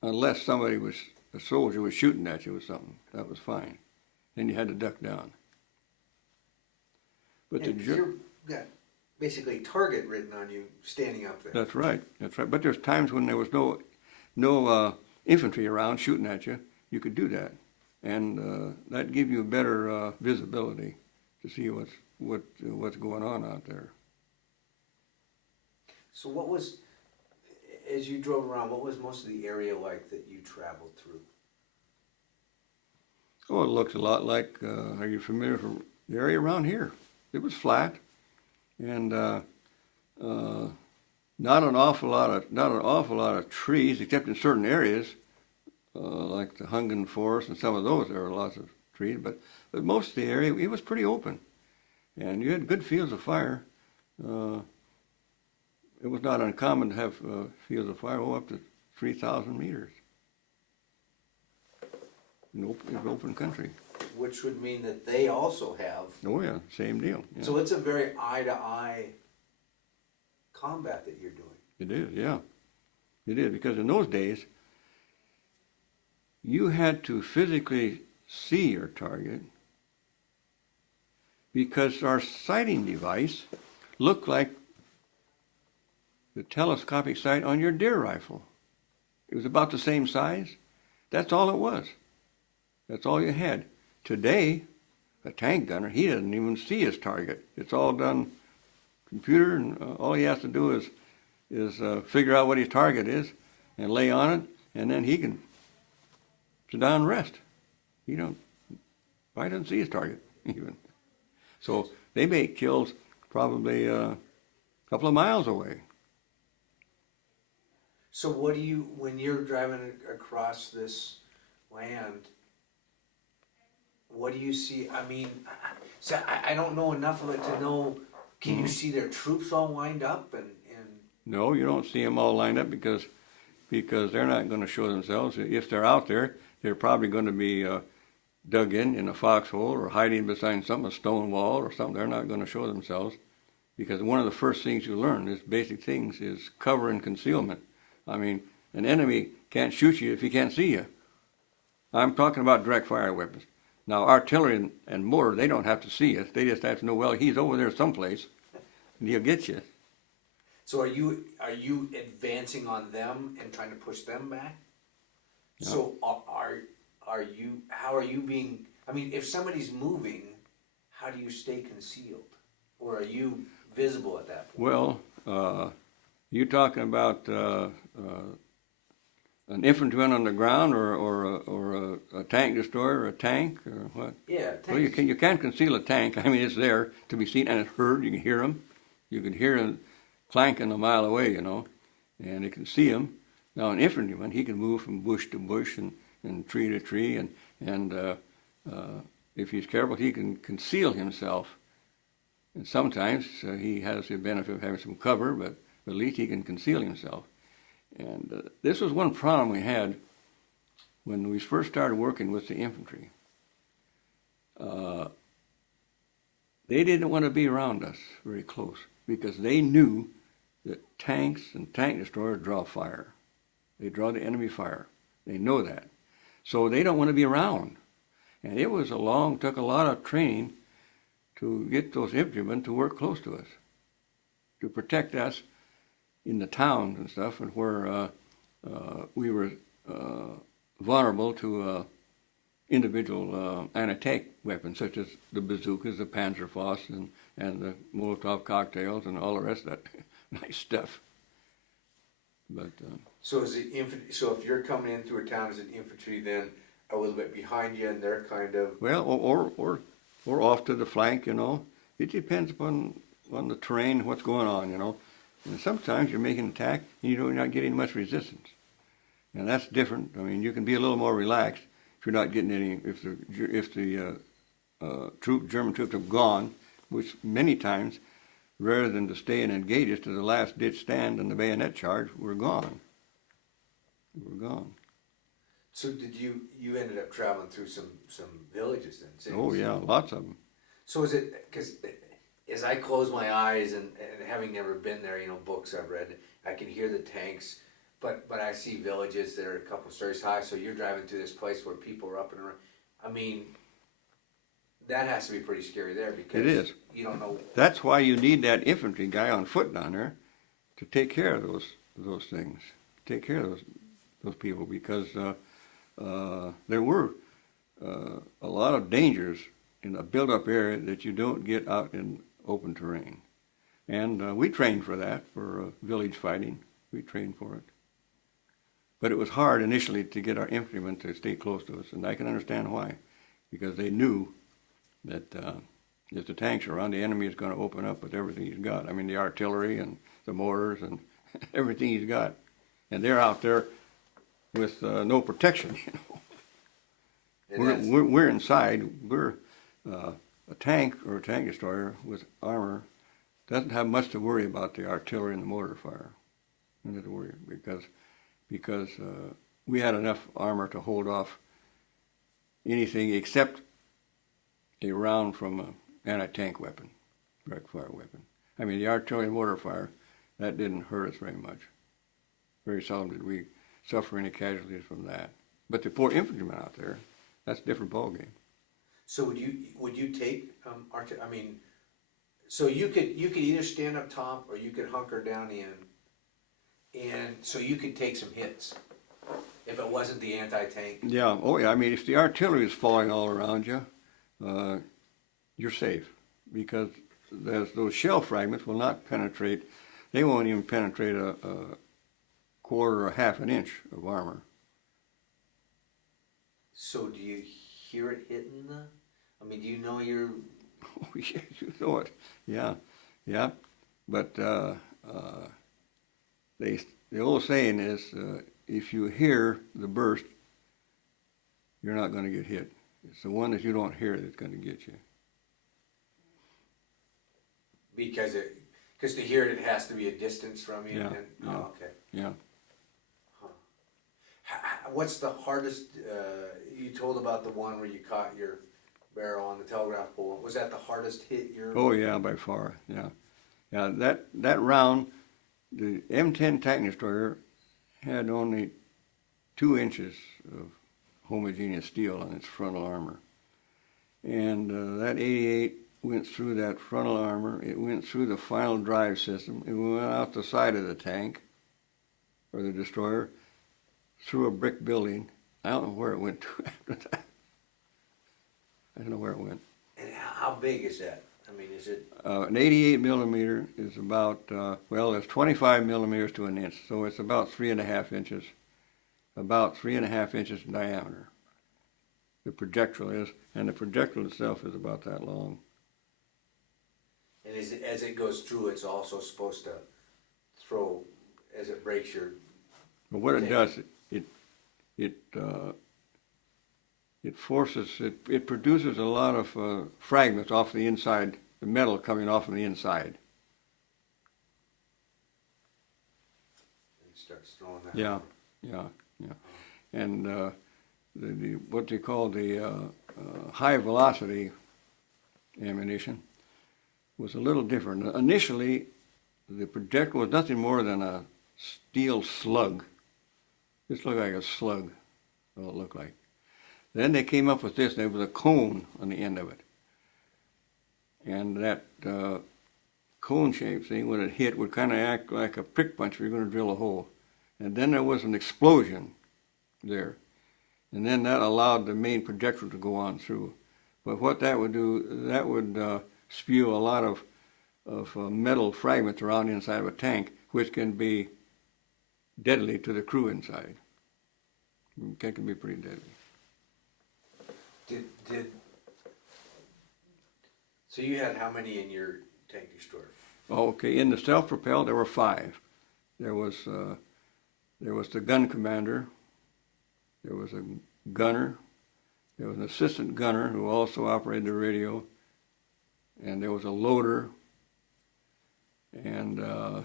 unless somebody was, a soldier was shooting at you with something. That was fine. Then you had to duck down. But you've got basically target written on you standing up there. That's right. That's right. But there's times when there was no infantry around shooting at you. You could do that, and that gave you a better visibility to see what's going on out there. So what was, as you drove around, what was most of the area like that you traveled through? Oh, it looks a lot like, are you familiar with the area around here? It was flat, and not an awful lot of trees, except in certain areas, like the Hungan Forest and some of those. There were lots of trees, but most of the area it was pretty open, and you had good fields of fire. It was not uncommon to have fields of fire up to 3,000 meters in open country. Which would mean that they also have. Oh yeah, same deal. Yeah. So it's a very eye-to-eye combat that you're doing. It is, yeah. It is, because in those days, you had to physically see your target because our sighting device looked like the telescopic sight on your deer rifle. It was about the same size. That's all it was. That's all you had. Today, a tank gunner, he doesn't even see his target. It's all done computer, and all he has to do is figure out what his target is and lay on it, and then he can sit down and rest. Probably doesn't see his target even. So they make kills probably a couple of miles away. So what do you, when you're driving across this land, what do you see? I mean, so I don't know enough of it to know, can you see their troops all lined up? And No, you don't see them all lined up because they're not going to show themselves. If they're out there, they're probably going to be dug in a foxhole or hiding beside something, a stone wall or something. They're not going to show themselves because one of the first things you learn, is basic things, is cover and concealment. I mean, an enemy can't shoot you if he can't see you. I'm talking about direct fire weapons. Now, artillery and mortar, they don't have to see us. They just have to know, well, he's over there someplace, and he'll get you. so are you advancing on them and trying to push them back? Yeah. So how are you being, I mean, if somebody's moving, how do you stay concealed? Or are you visible at that point? Well, you talking about an infantryman on the ground, or a tank destroyer, or a tank, or what? Yeah, Well, you can't conceal a tank. I mean, it's there to be seen, and it's heard. You can hear them. You can hear them clanking a mile away, and you can see them. Now, an infantryman, he can move from bush to bush and tree to tree, and if he's careful, he can conceal himself. And sometimes he has the benefit of having some cover, but at least he can conceal himself. And this was one problem we had when we first started working with the infantry, they didn't want to be around us very close because they knew that tanks and tank destroyers draw fire. They draw the enemy fire. They know that. So they don't want to be around. And it was took a lot of training to get those infantrymen to work close to us, to protect us in the towns and stuff, and where we were vulnerable to individual antitank weapons, such as the bazookas, the Panzerfaust, and the Molotov cocktails, and all the rest of that nice stuff. But So is it infantry? So if you're coming in through a town as an infantry, then a little bit behind you, and they're kind of well, or off to the flank, you know. It depends upon the terrain, what's going on, you know. And sometimes you're making an attack and you're not getting much resistance, and that's different. I mean, you can be a little more relaxed if you're not getting any. If the German troops have gone, which many times, rather than to stay and engage us to the last ditch stand and the bayonet charge, we're gone. We're gone. So did you ended up traveling through some villages then? Cities? Oh yeah, lots of them. So is it, because as I close my eyes and having never been there, you know, books I've read, I can hear the tanks, but I see villages that are a couple stories high, so you're driving through this place where people are up and around. I mean, that has to be pretty scary there because It is. You don't know. That's why you need that infantry guy on foot down there to take care of those things, take care of those people, because there were a lot of dangers in a built-up area that you don't get out in open terrain. And we trained for that, for village fighting. We trained for it. But it was hard initially to get our infantrymen to stay close to us, and I can understand why, because they knew that if the tanks are around, the enemy is going to open up with everything he's got. I mean, the artillery and the mortars and everything he's got. And they're out there with no protection, you know. We're inside. We're a tank or a tank destroyer with armor doesn't have much to worry about the artillery and the mortar fire. Don't have to worry because we had enough armor to hold off anything except a round from an anti-tank weapon, direct fire weapon. I mean, the artillery and mortar fire, that didn't hurt us very much. Very seldom did we suffer any casualties from that. But the poor infantrymen out there, that's a different ballgame. So would you take I mean, so you could either stand up top or you could hunker down in, and so you could take some hits if it wasn't the anti-tank. Yeah. Oh yeah. I mean, if the artillery is falling all around you, you're safe, because those shell fragments will not penetrate. They won't even penetrate a quarter or half an inch of armor. So do you hear it hitting the? I mean, do you know you're? Oh yeah, you know it. Yeah, yeah. But the old saying is, if you hear the burst, you're not going to get hit. It's the one that you don't hear that's going to get you. Because to hear it has to be a distance from you. Yeah. And, Yeah. Oh, okay. Yeah. What's the hardest? You told about the one where you caught your barrel on the telegraph pole. Was that the hardest hit you're? Oh yeah, by far. Yeah, yeah. That round, the M10 tank destroyer had only 2 inches of homogeneous steel on its frontal armor, and that 88 went through that frontal armor. It went through the final drive system. It went out the side of the tank or the destroyer, through a brick building. I don't know where it went to after that. I don't know where it went. And how big is that? I mean, is it? An 88 millimeter is about, it's 25 millimeters to an inch, so it's about 3.5 inches, about 3.5 inches in diameter. The projectile is, and the projectile itself is about that long. And is it, as it goes through, it's also supposed to throw, as it breaks your. But what it does, it forces, it produces a lot of fragments off the inside, the metal coming off from the inside. It starts throwing that. Yeah, yeah, yeah. And what they call the high velocity ammunition was a little different. Initially, the projectile was nothing more than a steel slug. This looked like a slug, all it looked like. Then they came up with this, there was a cone on the end of it. And that cone-shaped thing, when it hit, would kind of act like a prick punch if you're going to drill a hole. And then there was an explosion there. And then that allowed the main projectile to go on through. But what that would do, that would spew a lot of metal fragments around the inside of a tank, which can be deadly to the crew inside. It can be pretty deadly. So you had how many in your tank destroyer? Okay, in the self-propelled, there were 5. There was the gun commander, there was a gunner, there was an assistant gunner who also operated the radio, and there was a loader, and how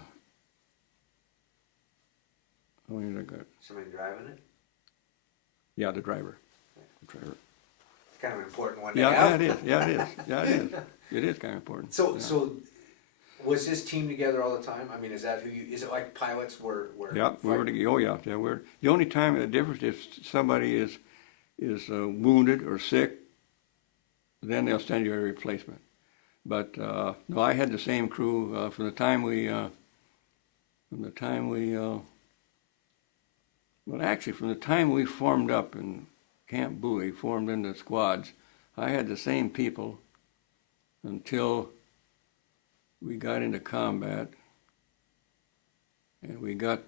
many did I got? Somebody driving it? Yeah, the driver. The driver. It's kind of an important one to Yeah, have. yeah, it is. Yeah, it is. Yeah, it is. It is kind of important. So, yeah. so was this team together all the time? I mean, is that who you? Is it like pilots were? Yeah, we were together. Oh, yeah, yeah. We're the only time the difference if somebody is wounded or sick, then they'll send you a replacement. But no, I had the same crew from the time we formed up in Camp Bowie, formed into squads. I had the same people until we got into combat, and we got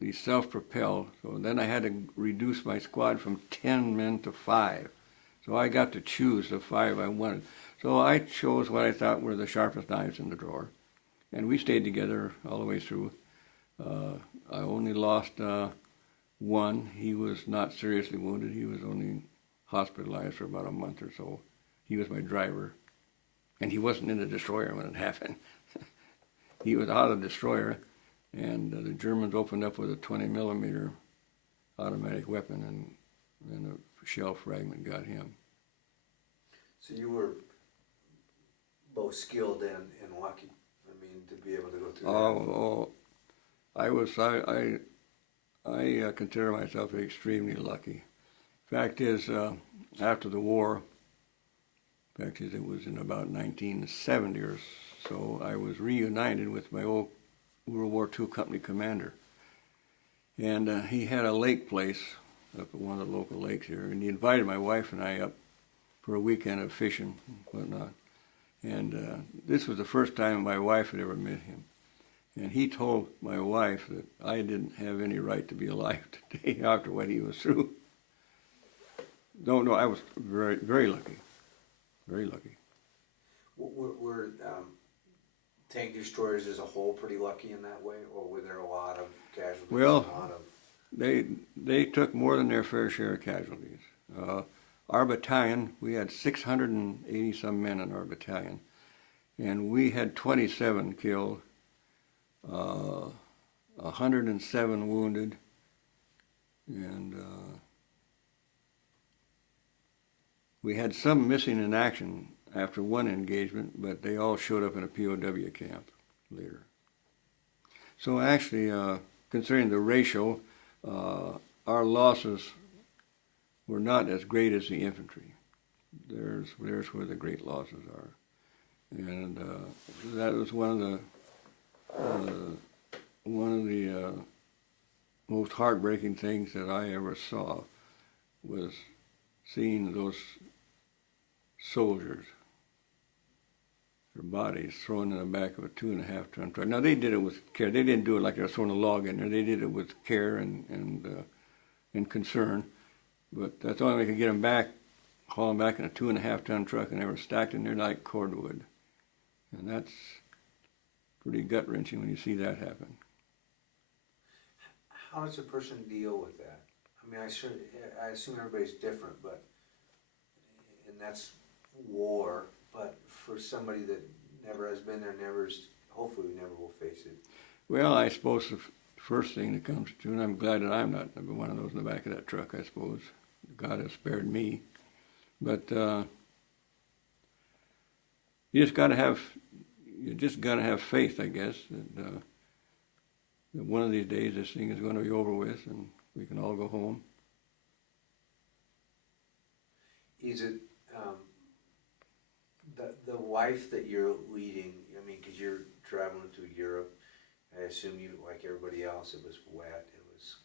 the self-propelled. So then I had to reduce my squad from 10 men to 5. So I got to choose the 5 I wanted. So I chose what I thought were the sharpest knives in the drawer, and we stayed together all the way through. I only lost one. He was not seriously wounded. He was only hospitalized for about a month or so. He was my driver, and he wasn't in the destroyer when it happened. He was out of the destroyer, and the Germans opened up with a 20 millimeter automatic weapon, and then a shell fragment got him. So you were both skilled and lucky. I mean, to be able to go through that. I consider myself extremely lucky. Fact is, after the war, it was in about 1970 or so, I was reunited with my old World War II company commander. And he had a lake place up at one of the local lakes here, and he invited my wife and I up for a weekend of fishing and whatnot. And this was the first time my wife had ever met him. And he told my wife that I didn't have any right to be alive today after what he was through. No, I was very, very lucky. Very lucky. Were tank destroyers as a whole pretty lucky in that way, or were there a lot of casualties? Well, they took more than their fair share of casualties. Our battalion, we had 680 some men in our battalion, and we had 27 killed, 107 wounded, and we had some missing in action after one engagement, but they all showed up in a POW camp later. So actually, considering the ratio, our losses were not as great as the infantry. There's where the great losses are, and that was one of the most heartbreaking things that I ever saw was seeing those soldiers, their bodies thrown in the back of a 2.5-ton truck. Now they did it with care. They didn't do it like they were throwing a log in there. They did it with care and concern. But that's the only way they could get them back, haul them back in a 2.5-ton truck, and they were stacked in there like cordwood. And that's pretty gut-wrenching when you see that happen. How does a person deal with that? I mean, I assume everybody's different, but, and that's war, but for somebody that never has been there, hopefully never will face it. Well, I suppose the first thing that comes to, and I'm glad that I'm not one of those in the back of that truck, I suppose. God has spared me. But you just got to have faith, I guess, that one of these days this thing is going to be over with and we can all go home. Is it the wife that you're leading? I mean, because you're traveling to Europe, I assume you, like everybody else, it was wet. It was,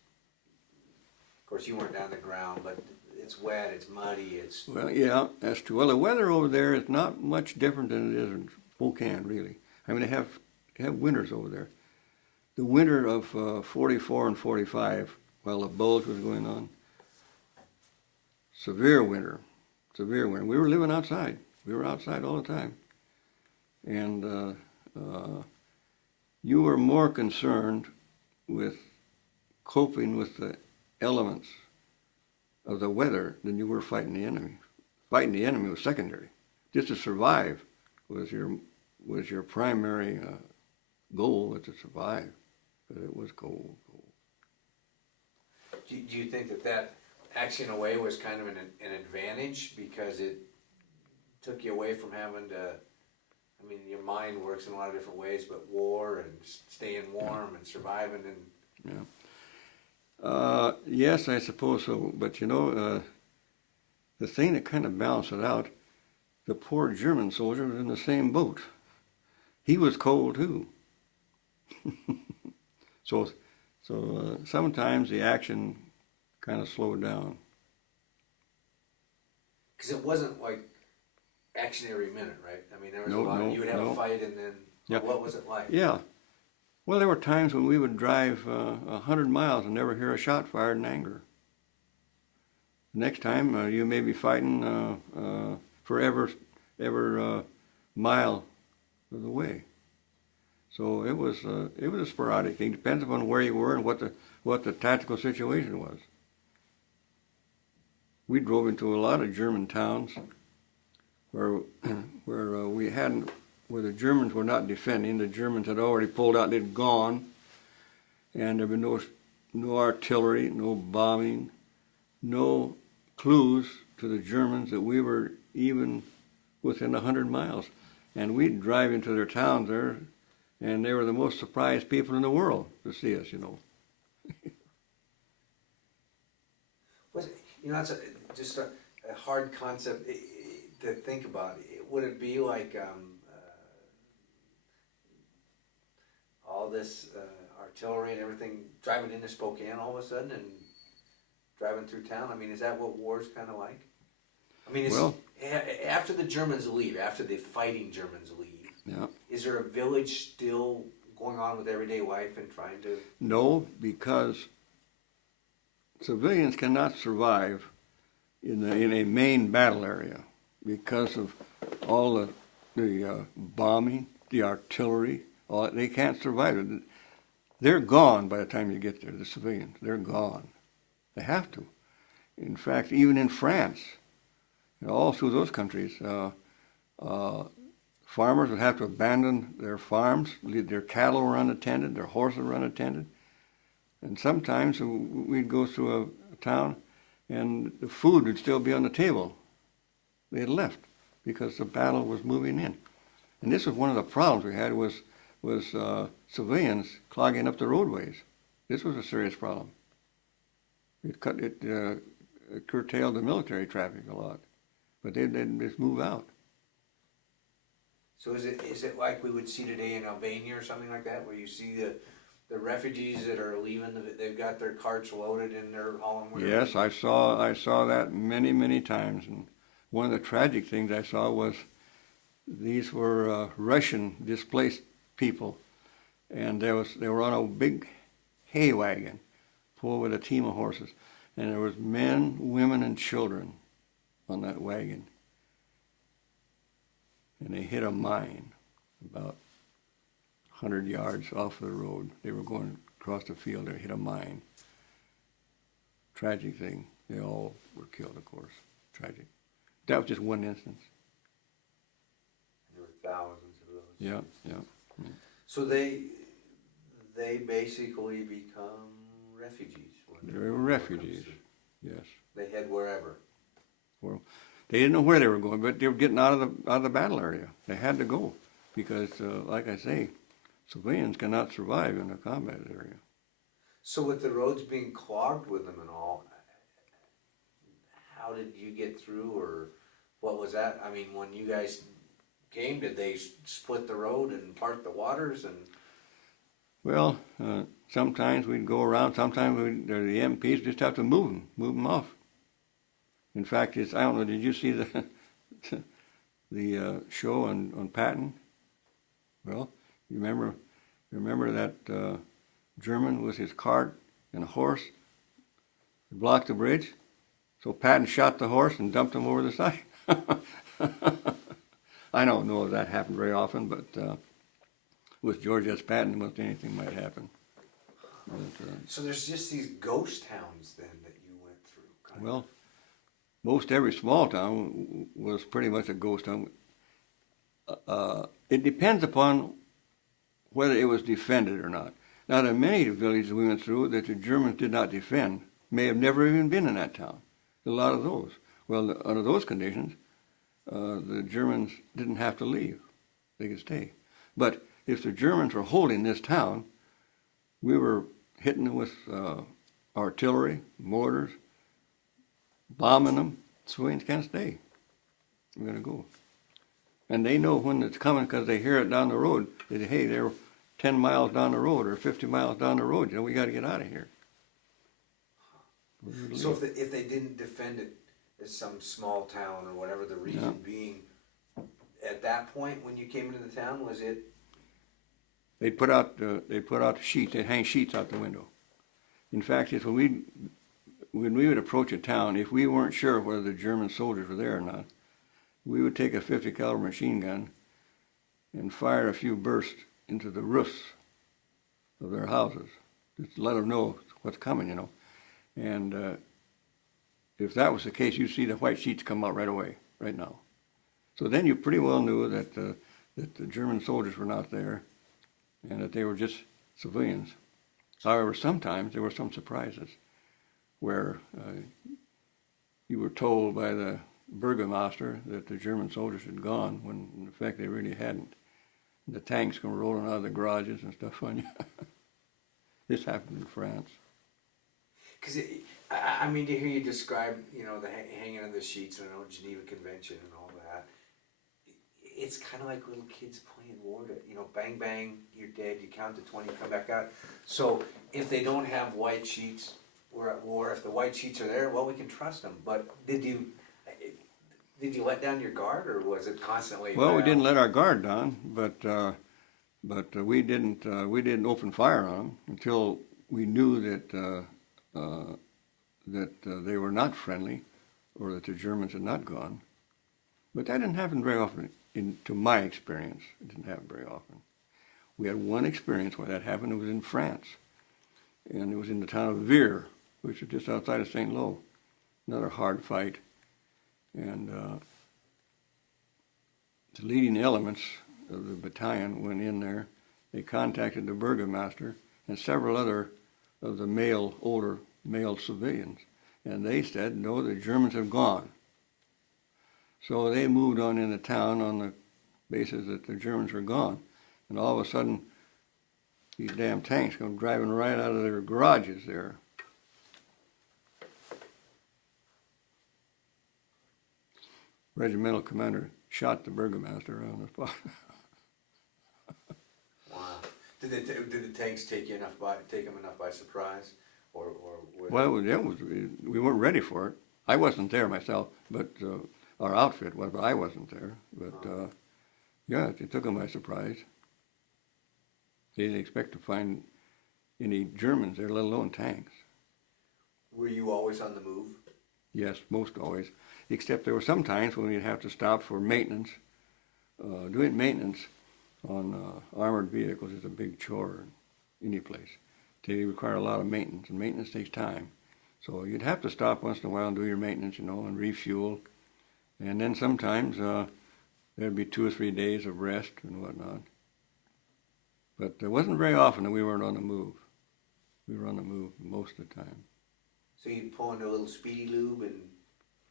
of course, you weren't down the ground, but it's wet, it's muddy, it's. Well, yeah, that's true. Well, the weather over there is not much different than it is in Spokane, really. I mean, they have winters over there. The winter of 44 and 45, while the bulge was going on, severe winter. We were living outside. We were outside all the time. And you were more concerned with coping with the elements of the weather than you were fighting the enemy. Fighting the enemy was secondary. Just to survive was your primary goal, was to survive. But it was cold. Do you think that actually in a way was kind of an advantage because it took you away from having to, I mean, your mind works in a lot of different ways, but war and staying warm and surviving and. Yeah. Yes, I suppose so. But the thing that kind of balanced it out, the poor German soldier was in the same boat. He was cold too. So sometimes the action kind of slowed down. Because it wasn't like action every minute, right? I mean, there was a lot. You would have a fight, and then what was it like? Yeah. Well, there were times when we would drive 100 miles and never hear a shot fired in anger. Next time, you may be fighting for every mile of the way. So it was a sporadic thing. Depends upon where you were and what the tactical situation was. We drove into a lot of German towns where the Germans were not defending. The Germans had already pulled out; they'd gone, and there had been no artillery, no bombing, no clues to the Germans that we were even within 100 miles. And we'd drive into their towns there, and they were the most surprised people in the world to see us, Was it, that's just a hard concept to think about. Would it be like all this artillery and everything driving into Spokane all of a sudden and driving through town? I mean, is that what war's kind of like? I mean, after the Germans leave, after the fighting Germans leave, is there a village still going on with everyday life and trying to? No, because civilians cannot survive in a main battle area because of all the bombing, the artillery. They can't survive it. They're gone by the time you get there, the civilians. They're gone. They have to. In fact, even in France, all through those countries, farmers would have to abandon their farms. Their cattle were unattended, their horses were unattended. And sometimes we'd go through a town and the food would still be on the table. They had left because the battle was moving in. And this was one of the problems we had was civilians clogging up the roadways. This was a serious problem. It curtailed the military traffic a lot, but they'd just move out. So is it like we would see today in Albania or something like that, where you see the refugees that are leaving, they've got their carts loaded and they're hauling? Yes, I saw that many times, and one of the tragic things I saw was these were Russian displaced people, and they were on a big hay wagon pulled with a team of horses, and there was men, women, and children on that wagon, and they hit a mine about 100 yards off the road. They were going across the field, they hit a mine. Tragic thing. They all were killed, of course. Tragic. That was just one instance. There were thousands of those. Yeah. So they basically become refugees. They were refugees, yes. They head wherever. Well, they didn't know where they were going, but they were getting out of the battle area. They had to go because, like I say, civilians cannot survive in a combat area. So with the roads being clogged with them and all, how did you get through, or what was that? I mean, when you guys came, did they split the road and part the waters? And Well, sometimes we'd go around. Sometimes the MPs just have to move them off. In fact, I don't know. Did you see the show on Patton? Well, you remember that German with his cart and a horse blocked the bridge? So Patton shot the horse and dumped him over the side. I don't know if that happened very often, but with George S. Patton, most anything might happen. But, so there's just these ghost towns then that you went through. Well, most every small town was pretty much a ghost town. It depends upon whether it was defended or not. Now, there are many villages we went through that the Germans did not defend, may have never even been in that town. A lot of those. Well, under those conditions, the Germans didn't have to leave. They could stay. But if the Germans were holding this town, we were hitting them with artillery, mortars, bombing them. Civilians can't stay. We're going to go. And they know when it's coming because they hear it down the road. They say, hey, they're 10 miles down the road or 50 miles down the road. You know, we got to get out of here. So if they didn't defend it as some small town or whatever the reason being, at that point when you came into the town, was it? They put out sheets. They hang sheets out the window. In fact, it's when we would approach a town, if we weren't sure whether the German soldiers were there or not, we would take a 50 caliber machine gun and fire a few bursts into the roofs of their houses, just to let them know what's coming, you know. And if that was the case, you'd see the white sheets come out right away, right now. So then you pretty well knew that the German soldiers were not there and that they were just civilians. However, sometimes there were some surprises where you were told by the burgomaster that the German soldiers had gone when in fact they really hadn't. The tanks come rolling out of the garages and stuff on you. This happened in France. Because I mean, to hear you describe, you know, the hanging of the sheets and the Geneva Convention and all that, it's kind of like little kids playing war. You know, bang bang, you're dead. You count to 20, come back out. So if they don't have white sheets, we're at war. If the white sheets are there, well, we can trust them. But did you let down your guard, or was it constantly? Well, we didn't let our guard down, but we didn't open fire on them until we knew that they were not friendly, or that the Germans had not gone. But that didn't happen very often. To my experience, it didn't happen very often. We had one experience where that happened. It was in France, and it was in the town of Vire, which is just outside of St. Lo. Another hard fight. And the leading elements of the battalion went in there. They contacted the burgomaster and several other of the older male civilians. And they said, no, the Germans have gone. So they moved on into town on the basis that the Germans were gone. And all of a sudden, these damn tanks come driving right out of their garages there. Regimental commander shot the burgomaster on the spot. Wow. Did the tanks take them enough by surprise, or Well, we weren't ready for it. I wasn't there myself, but our outfit was. But I wasn't there. But yeah, it took them by surprise. They didn't expect to find any Germans there, let alone tanks. Were you always on the move? Yes, most always. Except there were some times when we'd have to stop for maintenance. Doing maintenance on armored vehicles is a big chore in any place. They require a lot of maintenance, and maintenance takes time. So you'd have to stop once in a while and do your maintenance, you know, and refuel. And then sometimes there'd be 2 or 3 days of rest and whatnot. But it wasn't very often that we weren't on the move. We were on the move most of the time. So you pull in a little speedy lube and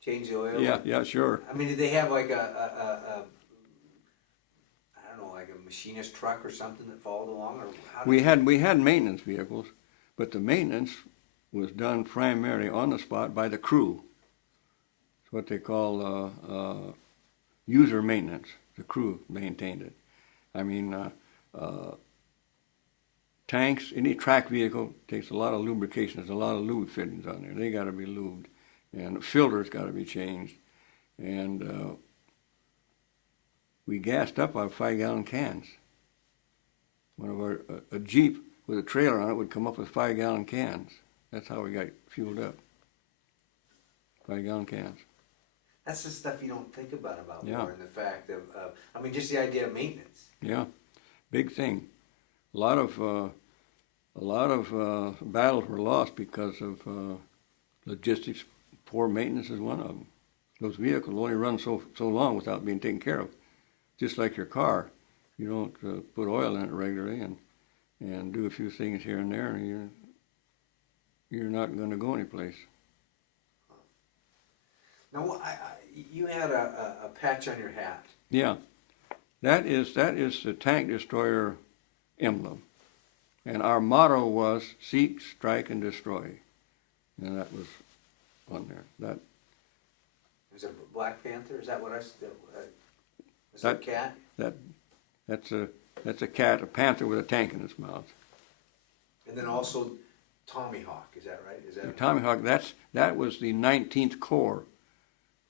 change the oil? Yeah, sure. I mean, did they have like I don't know, like a machinist truck or something that followed along, or how We had maintenance vehicles, but the maintenance was done primarily on the spot by the crew. It's what they call user maintenance. The crew maintained it. I mean, tanks, any track vehicle takes a lot of lubrication. There's a lot of lube fittings on there. They got to be lubed, and the filters got to be changed. And we gassed up our 5-gallon cans. One of our a Jeep with a trailer on it would come up with 5-gallon cans. That's how we got fueled up. 5-gallon cans. That's the stuff you don't think about Yeah. war, and the fact of, I mean, just the idea of maintenance. Yeah, big thing. A lot of battles were lost because of logistics. Poor maintenance is one of them. Those vehicles only run so long without being taken care of. Just like your car, you don't put oil in it regularly and do a few things here and there, and you're not going to go anyplace. Now, you had a patch on your hat. Yeah, that is the tank destroyer emblem, and our motto was seek, strike, and destroy, and that was on there. That Is it a Black Panther? Is that what is that a cat? that's a cat, a panther with a tank in its mouth. And then also Tommy Hawk. Is that right? Is that Tommy Hawk? That was the 19th Corps.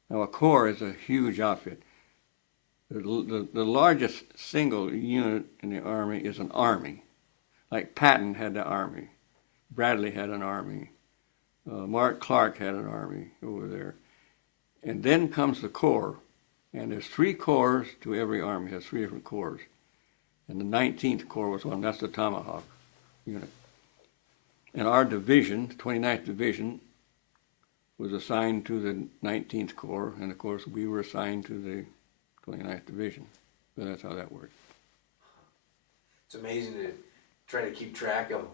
Now a corps is a huge outfit. The largest single unit in the Army is an army. Like Patton had the Army, Bradley had an Army, Mark Clark had an Army over there. And then comes the Corps, and there's 3 corps to every Army, it has 3 different corps. And the 19th Corps was one, that's the Tomahawk unit. And our division, the 29th Division, was assigned to the 19th Corps, and of course we were assigned to the 29th Division. So that's how that worked. It's amazing to try to keep track of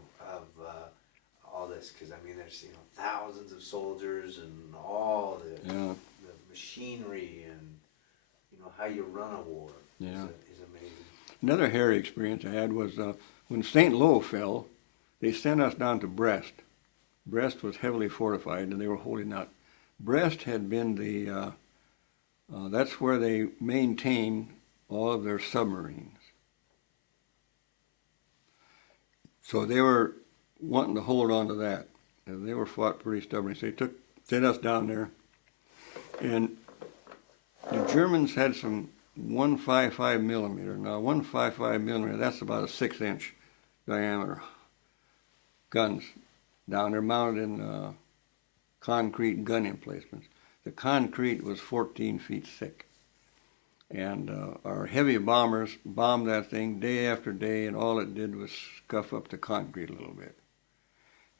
all this, because I mean, there's thousands of soldiers and all the machinery and how you run a war. Is amazing. Another hairy experience I had was when St. Lo fell. They sent us down to Brest. Brest was heavily fortified, and they were holding out. Brest had been that's where they maintained all of their submarines. So they were wanting to hold on to that. And they were fought pretty stubbornly. So they sent us down there. And the Germans had some 155 millimeter. Now 155 millimeter, that's about a 6-inch diameter guns down there mounted in concrete gun emplacements. The concrete was 14 feet thick. And our heavy bombers bombed that thing day after day, and all it did was scuff up the concrete a little bit.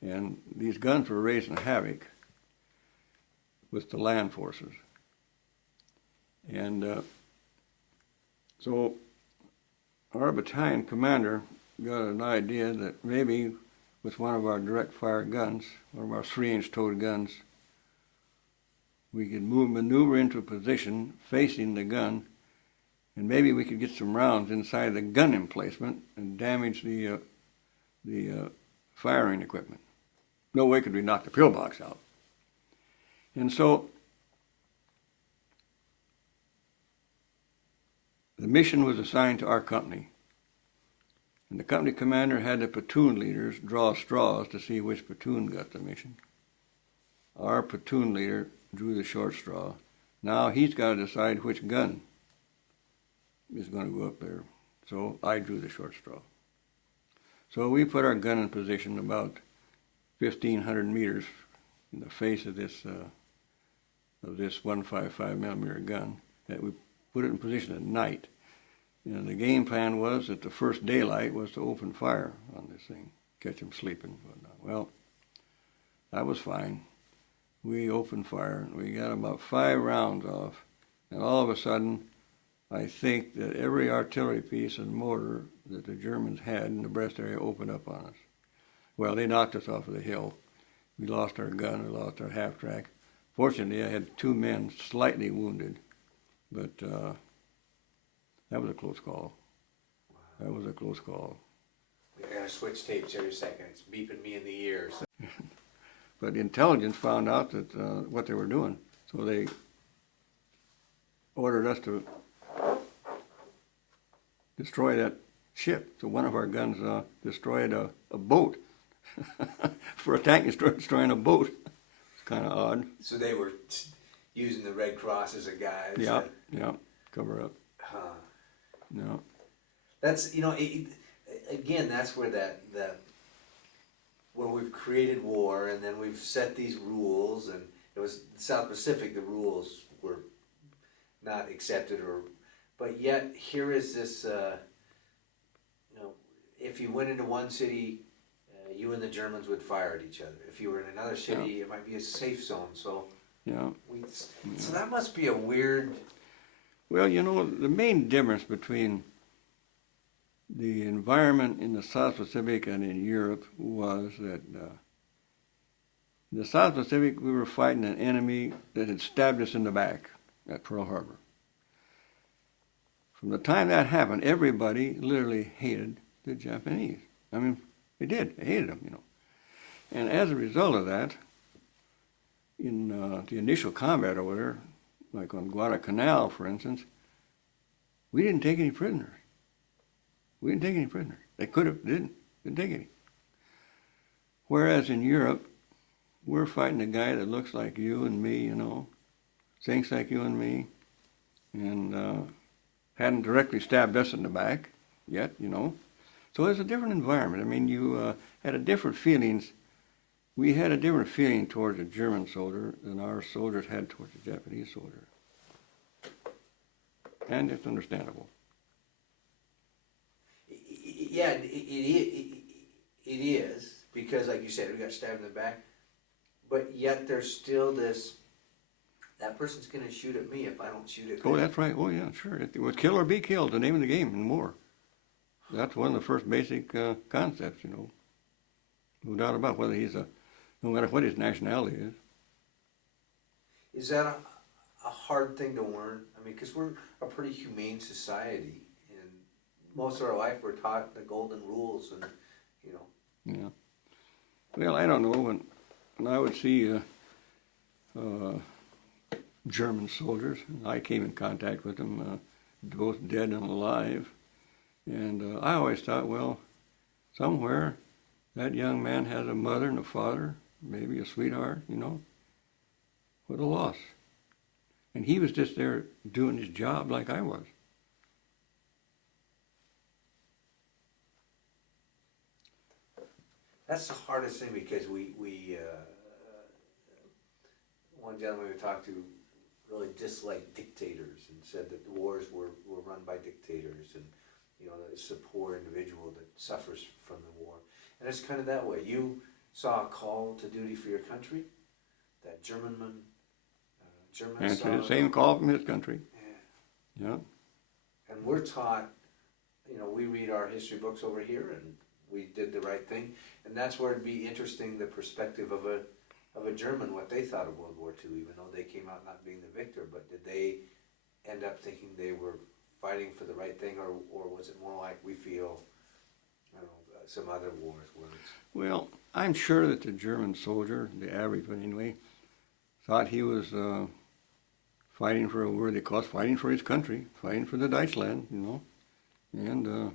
And these guns were raising havoc with the land forces. And so our battalion commander got an idea that maybe with one of our direct fire guns, one of our 3-inch towed guns, we could maneuver into a position facing the gun, and maybe we could get some rounds inside the gun emplacement and damage the firing equipment. No way could we knock the pillbox out. And so the mission was assigned to our company. And the company commander had the platoon leaders draw straws to see which platoon got the mission. Our platoon leader drew the short straw. Now he's got to decide which gun is going to go up there. So I drew the short straw. So we put our gun in position about 1,500 meters in the face of this 155 millimeter gun. That we put it in position at night. And the game plan was that the first daylight was to open fire on this thing, catch them sleeping and whatnot. Well, that was fine. We opened fire, and we got about 5 rounds off, and all of a sudden, I think that every artillery piece and mortar that the Germans had in the Brest area opened up on us. Well, they knocked us off of the hill, We lost our gun, we lost our half-track. Fortunately, I had 2 men slightly wounded, but that was a close call. That was a close call. I gotta switch tapes every second. It's beeping me in the ear. So. But the intelligence found out that what they were doing, so they ordered us to destroy that ship. So one of our guns destroyed a boat. For a tank destroying a boat. It's kind of odd. So they were using the Red Cross as a guise. Yeah, yeah, cover up. Huh. No. That's, you know, again, that's where where we've created war, and then we've set these rules, and it was the South Pacific, the rules were not accepted, but yet here is this, you know, if you went into one city, you and the Germans would fire at each other. If you were in another city, it might be a safe zone. So, yeah. So that must be a weird. Well, you know, the main difference between the environment in the South Pacific and in Europe was that in the South Pacific we were fighting an enemy that had stabbed us in the back at Pearl Harbor. From the time that happened, everybody literally hated the Japanese. I mean, they did. They hated them, you know. And as a result of that, in the initial combat over there, like on Guadalcanal, for instance, we didn't take any prisoners. We didn't take any prisoners. They could have, didn't take any. Whereas in Europe, we're fighting a guy that looks like you and me, you know, thinks like you and me, and hadn't directly stabbed us in the back yet, you know. So it's a different environment. I mean, you had a different feelings. We had a different feeling towards a German soldier than our soldiers had towards a Japanese soldier. And it's understandable. Yeah, it is, because like you said, we got stabbed in the back, but yet there's still this, that person's going to shoot at me if I don't shoot at them. Oh, that's right. Oh, yeah, sure. It was kill or be killed, the name of the game in war. That's one of the first basic concepts, you know. No doubt about whether no matter what his nationality is. Is that a hard thing to learn? I mean, because we're a pretty humane society, and most of our life we're taught the golden rules, and, you know. Yeah. Well, I don't know. When I would see German soldiers, I came in contact with them, both dead and alive. And I always thought, well, somewhere that young man has a mother and a father, maybe a sweetheart, you know. What a loss. And he was just there doing his job like I was. That's the hardest thing, because we one gentleman we talked to really disliked dictators and said that the wars were run by dictators, and you know, it's the poor individual that suffers from the war. And it's kind of that way. You saw a call to duty for your country. That German Answered the same call from his country. Yeah. Yeah. And we're taught, you know, we read our history books over here, and we did the right thing. And that's where it'd be interesting, the perspective of a German, what they thought of World War II, even though they came out not being the victor. But did they end up thinking they were fighting for the right thing, or was it more like we feel, I don't know, some other wars where it's... Well, I'm sure that the German soldier, the average one anyway, thought he was fighting for a worthy cause, fighting for his country, fighting for the Deutschland, you know, and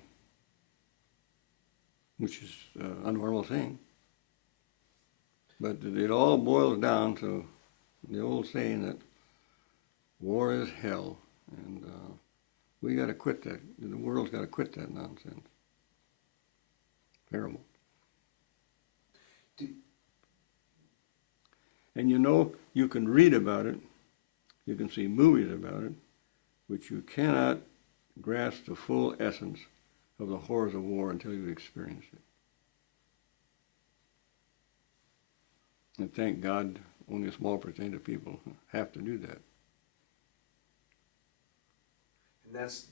which is a normal thing. But it all boils down to the old saying that war is hell, and we got to quit that. The world's got to quit that nonsense. Terrible. And you know, you can read about it, you can see movies about it, but you cannot grasp the full essence of the horrors of war until you've experienced it. And thank God, only a small percentage of people have to do that. And that's,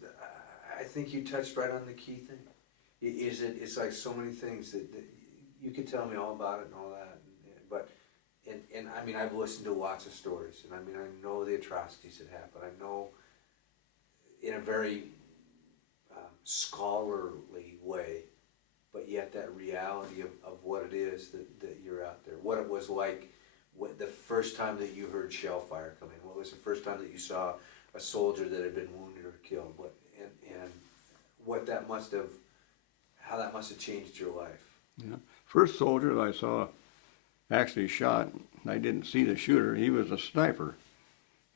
I think you touched right on the key thing. It's like so many things that you could tell me all about it and all that, but and I mean, I've listened to lots of stories, and I mean, I know the atrocities that happened. I know in a very scholarly way, but yet that reality of what it is that you're out there, what it was like, what the first time that you heard shell fire come in, what was the first time that you saw a soldier that had been wounded or killed, what and what that must have, how that must have changed your life. Yeah. First soldier that I saw actually shot, I didn't see the shooter. He was a sniper.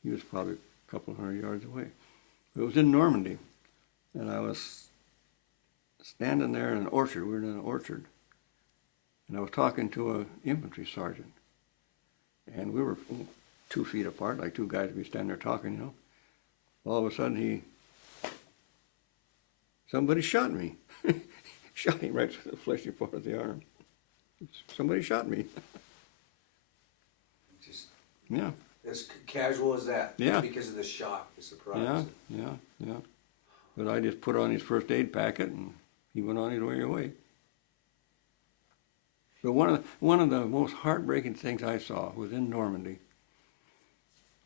He was probably a couple hundred yards away. It was in Normandy, and I was standing there in an orchard. We were in an orchard, and I was talking to an infantry sergeant, and we were 2 feet apart, like two guys would be standing there talking, you know. All of a sudden, somebody shot me. Shot me right through the fleshy part of the arm. Somebody shot me. Just Yeah. as casual as that. Yeah. Because of the shock, the surprise. Yeah. But I just put on his first aid packet, and he went on his way. But one of the most heartbreaking things I saw was in Normandy,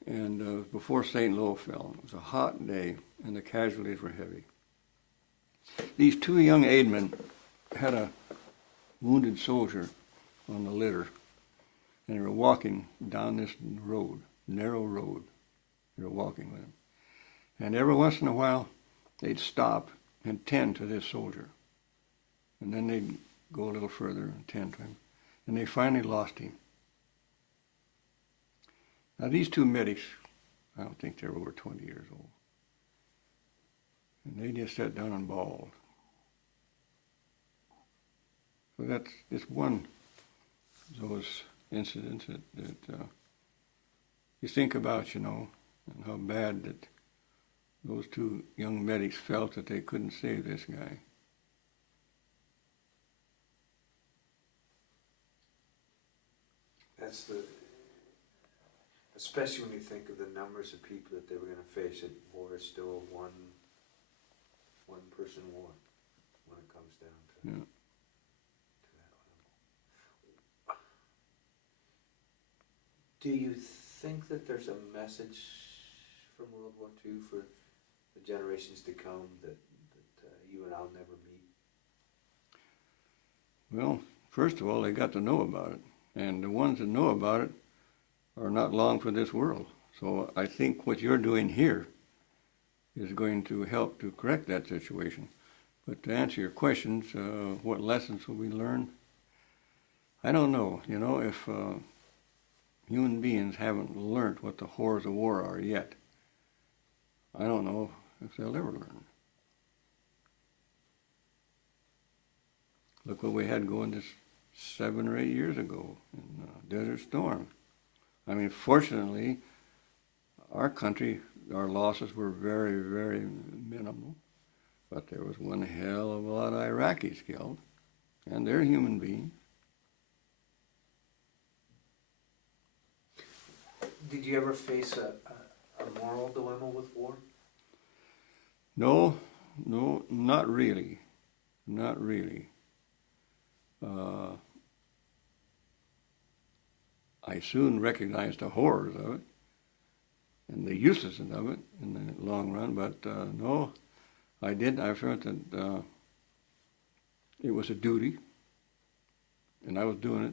and before St. Lo fell. It was a hot day, and the casualties were heavy. These 2 young aidmen had a wounded soldier on the litter, and they were walking down this road, narrow road. They were walking with him. And every once in a while, they'd stop and tend to this soldier. And then they'd go a little further and tend to him. And they finally lost him. Now, these 2 medics, I don't think they were over 20 years old. And they just sat down and bawled. So that's just one of those incidents that you think about, you know, and how bad that those 2 young medics felt that they couldn't save this guy. That's especially when you think of the numbers of people that they were going to face. War is still a one person war when it comes down to that level. Do you think that there's a message from World War II for the generations to come that you and I'll never meet? Well, first of all, they got to know about it. And the ones that know about it are not long for this world. So I think what you're doing here is going to help to correct that situation. But to answer your questions, what lessons will we learn? I don't know. You know, if human beings haven't learned what the horrors of war are yet, I don't know if they'll ever learn. Look what we had going this 7 or 8 years ago in Desert Storm. I mean, fortunately, our country, our losses were very, very minimal, but there was one hell of a lot of Iraqis killed, and they're human beings. Did you ever face a moral dilemma with war? No, not really. I soon recognized the horrors of it and the uselessness of it in the long run, but no, I didn't. I felt that it was a duty, and I was doing it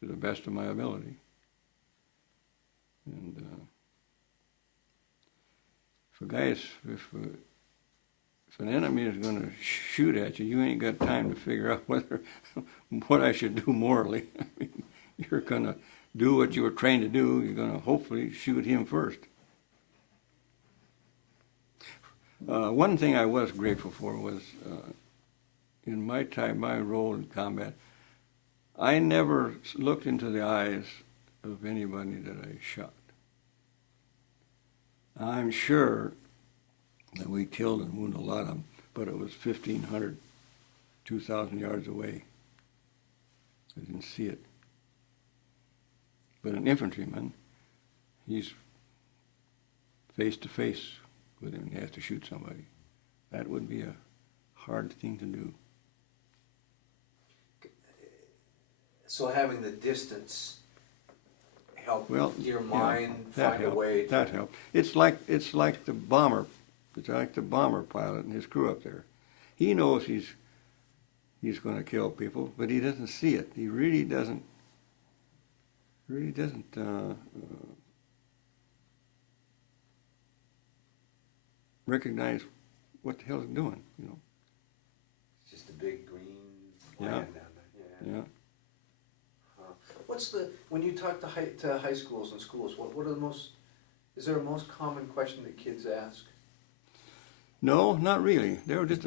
to the best of my ability. And if an enemy is going to shoot at you, you ain't got time to figure out what I should do morally. I mean, you're going to do what you were trained to do. You're going to hopefully shoot him first. One thing I was grateful for was, in my time, my role in combat, I never looked into the eyes of anybody that I shot. I'm sure that we killed and wounded a lot of them, but it was 1,500, 2,000 yards away. I didn't see it. But an infantryman, he's face to face with him and he has to shoot somebody. That would be a hard thing to do. So having the distance help Well, your yeah, mind that find a helped. way to? That helped. It's like the bomber. It's like the bomber pilot and his crew up there. He knows he's going to kill people, but he doesn't see it. He really doesn't. Recognize what the hell he's doing. You know. It's just a big green Yeah. land down there. Yeah. When you talk to high schools and schools, what are the most? Is there a most common question that kids ask? No, not really. There were just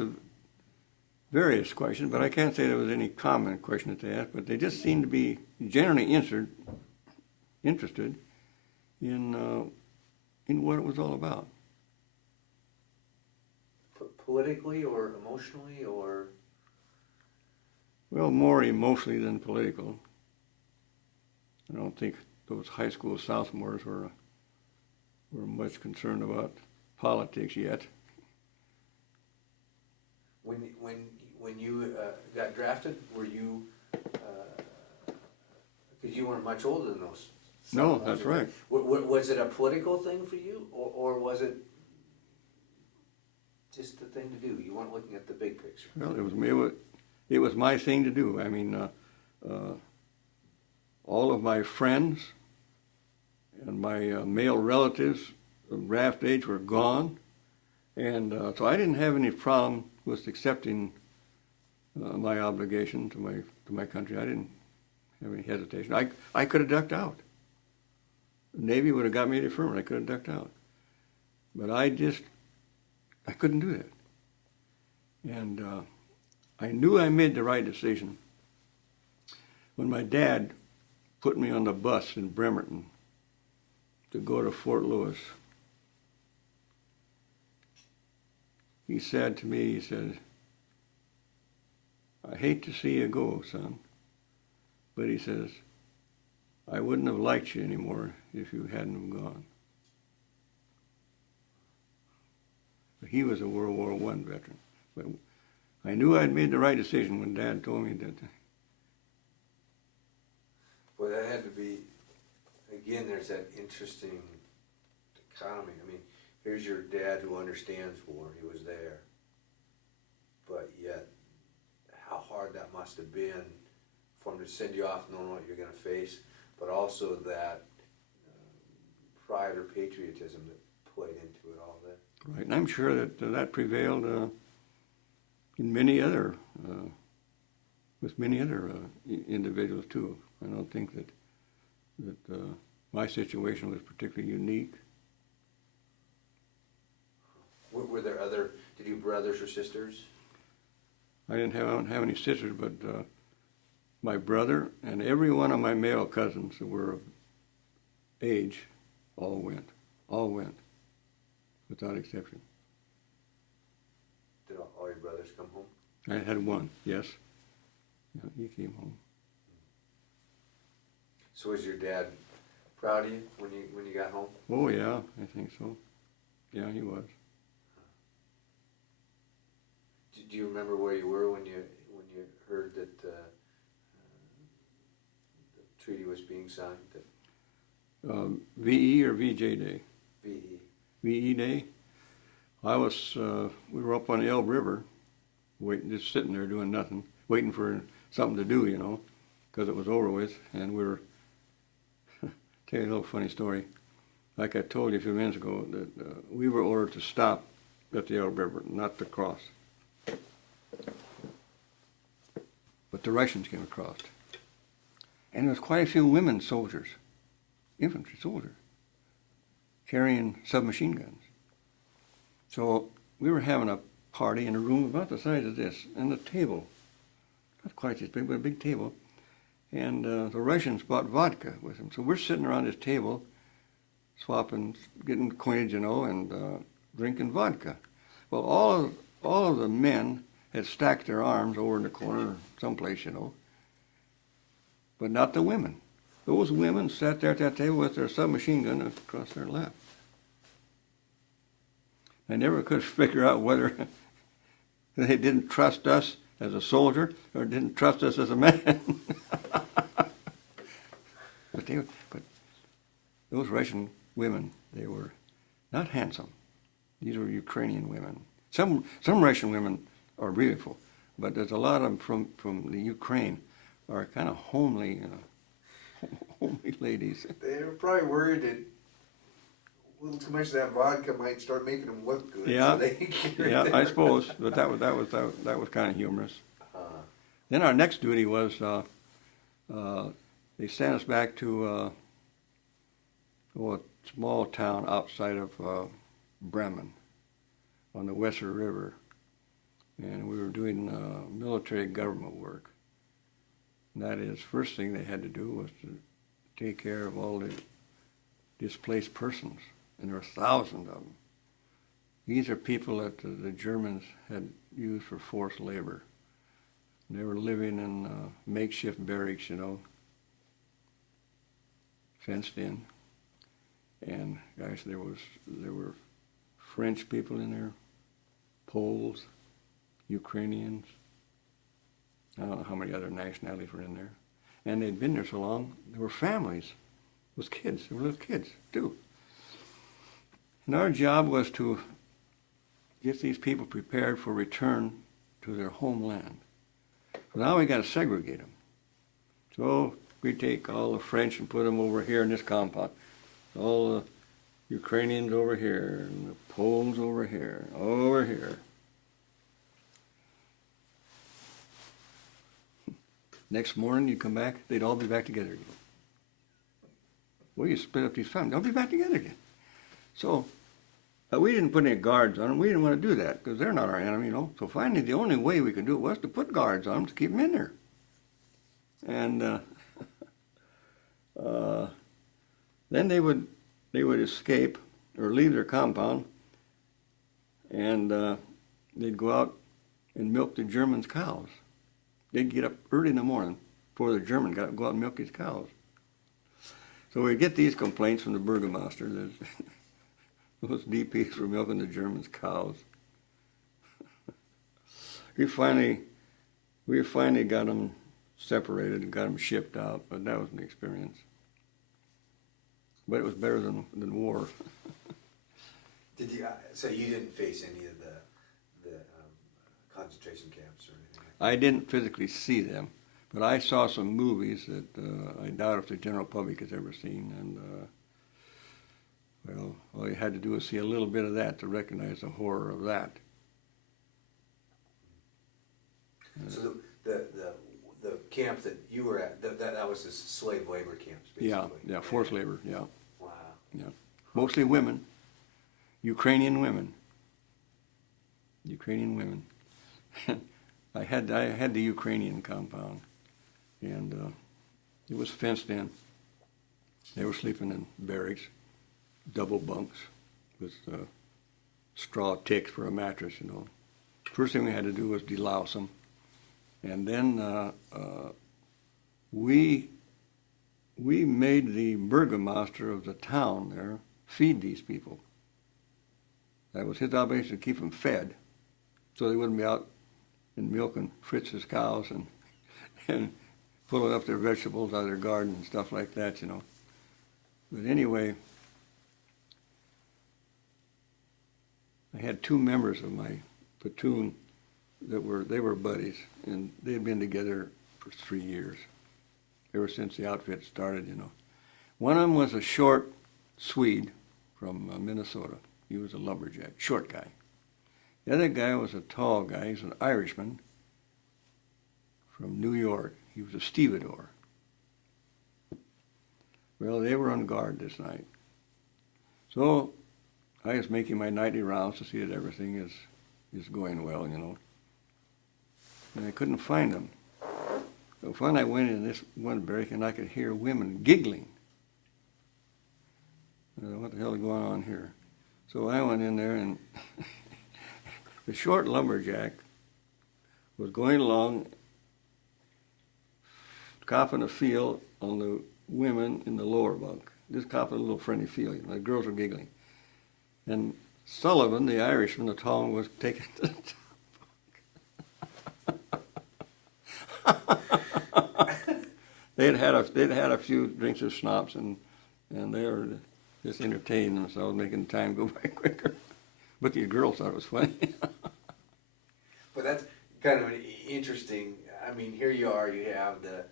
various questions, but I can't say there was any common question that they asked. But they just seemed to be generally interested in what it was all about. Politically or emotionally or? Well, more emotionally than political. I don't think those high school sophomores were much concerned about politics yet. When you got drafted, were you? Because you weren't much older than those. No, that's right. Was it a political thing for you, or was it just the thing to do? You weren't looking at the big picture. Well, it was my thing to do. I mean, all of my friends and my male relatives of draft age were gone, and so I didn't have any problem with accepting my obligation to my country. I didn't have any hesitation. I could have ducked out. The Navy would have got me deferment. I could have ducked out, but I couldn't do that. And I knew I made the right decision when my dad put me on the bus in Bremerton to go to Fort Lewis. He said to me, I hate to see you go, son, but he says, I wouldn't have liked you anymore if you hadn't have gone. He was a World War I veteran. But I knew I'd made the right decision when Dad told me that. Well, that had to be, again, there's that interesting dichotomy. I mean, here's your dad who understands war, he was there. But yet, how hard that must have been for him to send you off knowing what you're going to face, but also that pride or patriotism that played into it all that. Right, and I'm sure that prevailed in many other, with many other individuals too. I don't think that my situation was particularly unique. Were there other? Did you have brothers or sisters? I don't have any sisters, but my brother and every one of my male cousins that were of age all went, without exception. Did all your brothers come home? I had one, yes. Yeah, he came home. So was your dad proud of you when you got home? Oh yeah, I think so. Yeah, he was. Do you remember where you were when you heard that the treaty was being signed? VE or VJ Day? VE. VE Day. We were up on the Elbe River, just sitting there doing nothing, waiting for something to do, you know, because it was over with, and we were. Tell you a little funny story. Like I told you a few minutes ago, that we were ordered to stop at the Elbe River, not to cross. But the Russians came across. And there was quite a few women soldiers, infantry soldiers, carrying submachine guns. So we were having a party in a room about the size of this, and a table, not quite this big, but a big table. And the Russians brought vodka with them. So we're sitting around this table, swapping, getting acquainted, you know, and drinking vodka. Well, all of the men had stacked their arms over in the corner someplace, you know, but not the women. Those women sat there at that table with their submachine gun across their lap. I never could figure out whether they didn't trust us as a soldier or didn't trust us as a man. But those Russian women, they were not handsome. These were Ukrainian women. Some Russian women are beautiful, but there's a lot of them from the Ukraine are kind of homely, homely ladies. They were probably worried that a little too much of that vodka might start making them look good. Yeah, So they yeah, I suppose, but that was kind of humorous. Then our next duty was they sent us back to a small town outside of Bremen on the Weser River, and we were doing military government work. And that is, first thing they had to do was to take care of all the displaced persons, and there were thousands of them. These are people that the Germans had used for forced labor. They were living in makeshift barracks, fenced in. And gosh, there were French people in there, Poles, Ukrainians. I don't know how many other nationalities were in there. And they'd been there so long, there were families with kids. There were little kids, too. And our job was to get these people prepared for return to their homeland. So now we got to segregate them. So we take all the French and put them over here in this compound. All the Ukrainians over here, and the Poles over here, over here. Next morning, you come back, they'd all be back together again. Well, you split up these families, they'll be back together again. So we didn't put any guards on them. We didn't want to do that because they're not our enemy, So finally, the only way we could do it was to put guards on them to keep them in there. And then they would escape or leave their compound, and they'd go out and milk the Germans' cows. They'd get up early in the morning before the German go out and milk his cows. So we'd get these complaints from the burgomaster that those DPs were milking the Germans' cows. we finally got them separated and got them shipped out, but that was an experience. But it was better than war. Did you? So you didn't face any of the concentration camps or anything? I didn't physically see them, but I saw some movies that I doubt if the general public has ever seen, and well, all you had to do was see a little bit of that to recognize the horror of that. So the camp that you were at, that was the slave labor camps, basically. Yeah, forced labor, yeah. Wow. Yeah, mostly women, Ukrainian women. I had the Ukrainian compound, and it was fenced in. They were sleeping in barracks, double bunks with straw ticks for a mattress. First thing we had to do was delouse them, and then we made the burgomaster of the town there feed these people. That was his obligation, to keep them fed, so they wouldn't be out and milking Fritz's cows and pulling up their vegetables out of their garden and stuff like that, But anyway, I had two members of my platoon they were buddies, and they'd been together for 3 years, ever since the outfit started, One of them was a short Swede from Minnesota. He was a lumberjack, short guy. The other guy was a tall guy. He's an Irishman from New York. He was a stevedore. Well, they were on guard this night. So I was making my nightly rounds to see that everything is going well, And I couldn't find them. So finally I went in this one barrack and I could hear women giggling. What the hell is going on here? So I went in there, and the short lumberjack was going along, copping a feel on the women in the lower bunk. Just copping a little friendly feel. The girls were giggling. And Sullivan, the Irishman, the tall one, was taking the top bunk. They'd had a few drinks of schnapps, and and they were just entertaining themselves, making time go by quicker. But the girls thought it was funny. But that's kind of interesting. I mean, here you are, you have the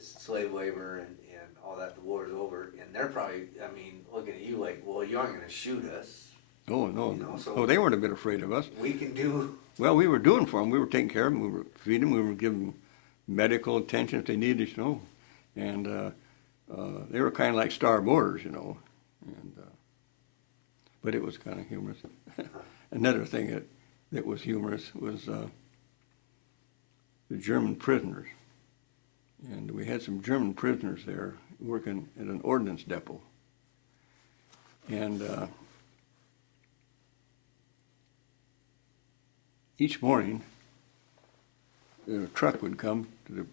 slave labor and all that, the war's over, and they're probably, I mean, looking at you like, well, you aren't going to shoot us. Oh, no. You know, so oh, they weren't a bit afraid of us. We can do... Well, we were doing for them. We were taking care of them. We were feeding them. We were giving them medical attention if they needed, you know. And they were kind of like starboarders, you know. And, but it was kind of humorous. Another thing that was humorous was the German prisoners. And we had some German prisoners there working at an ordnance depot. And each morning, a truck would come to the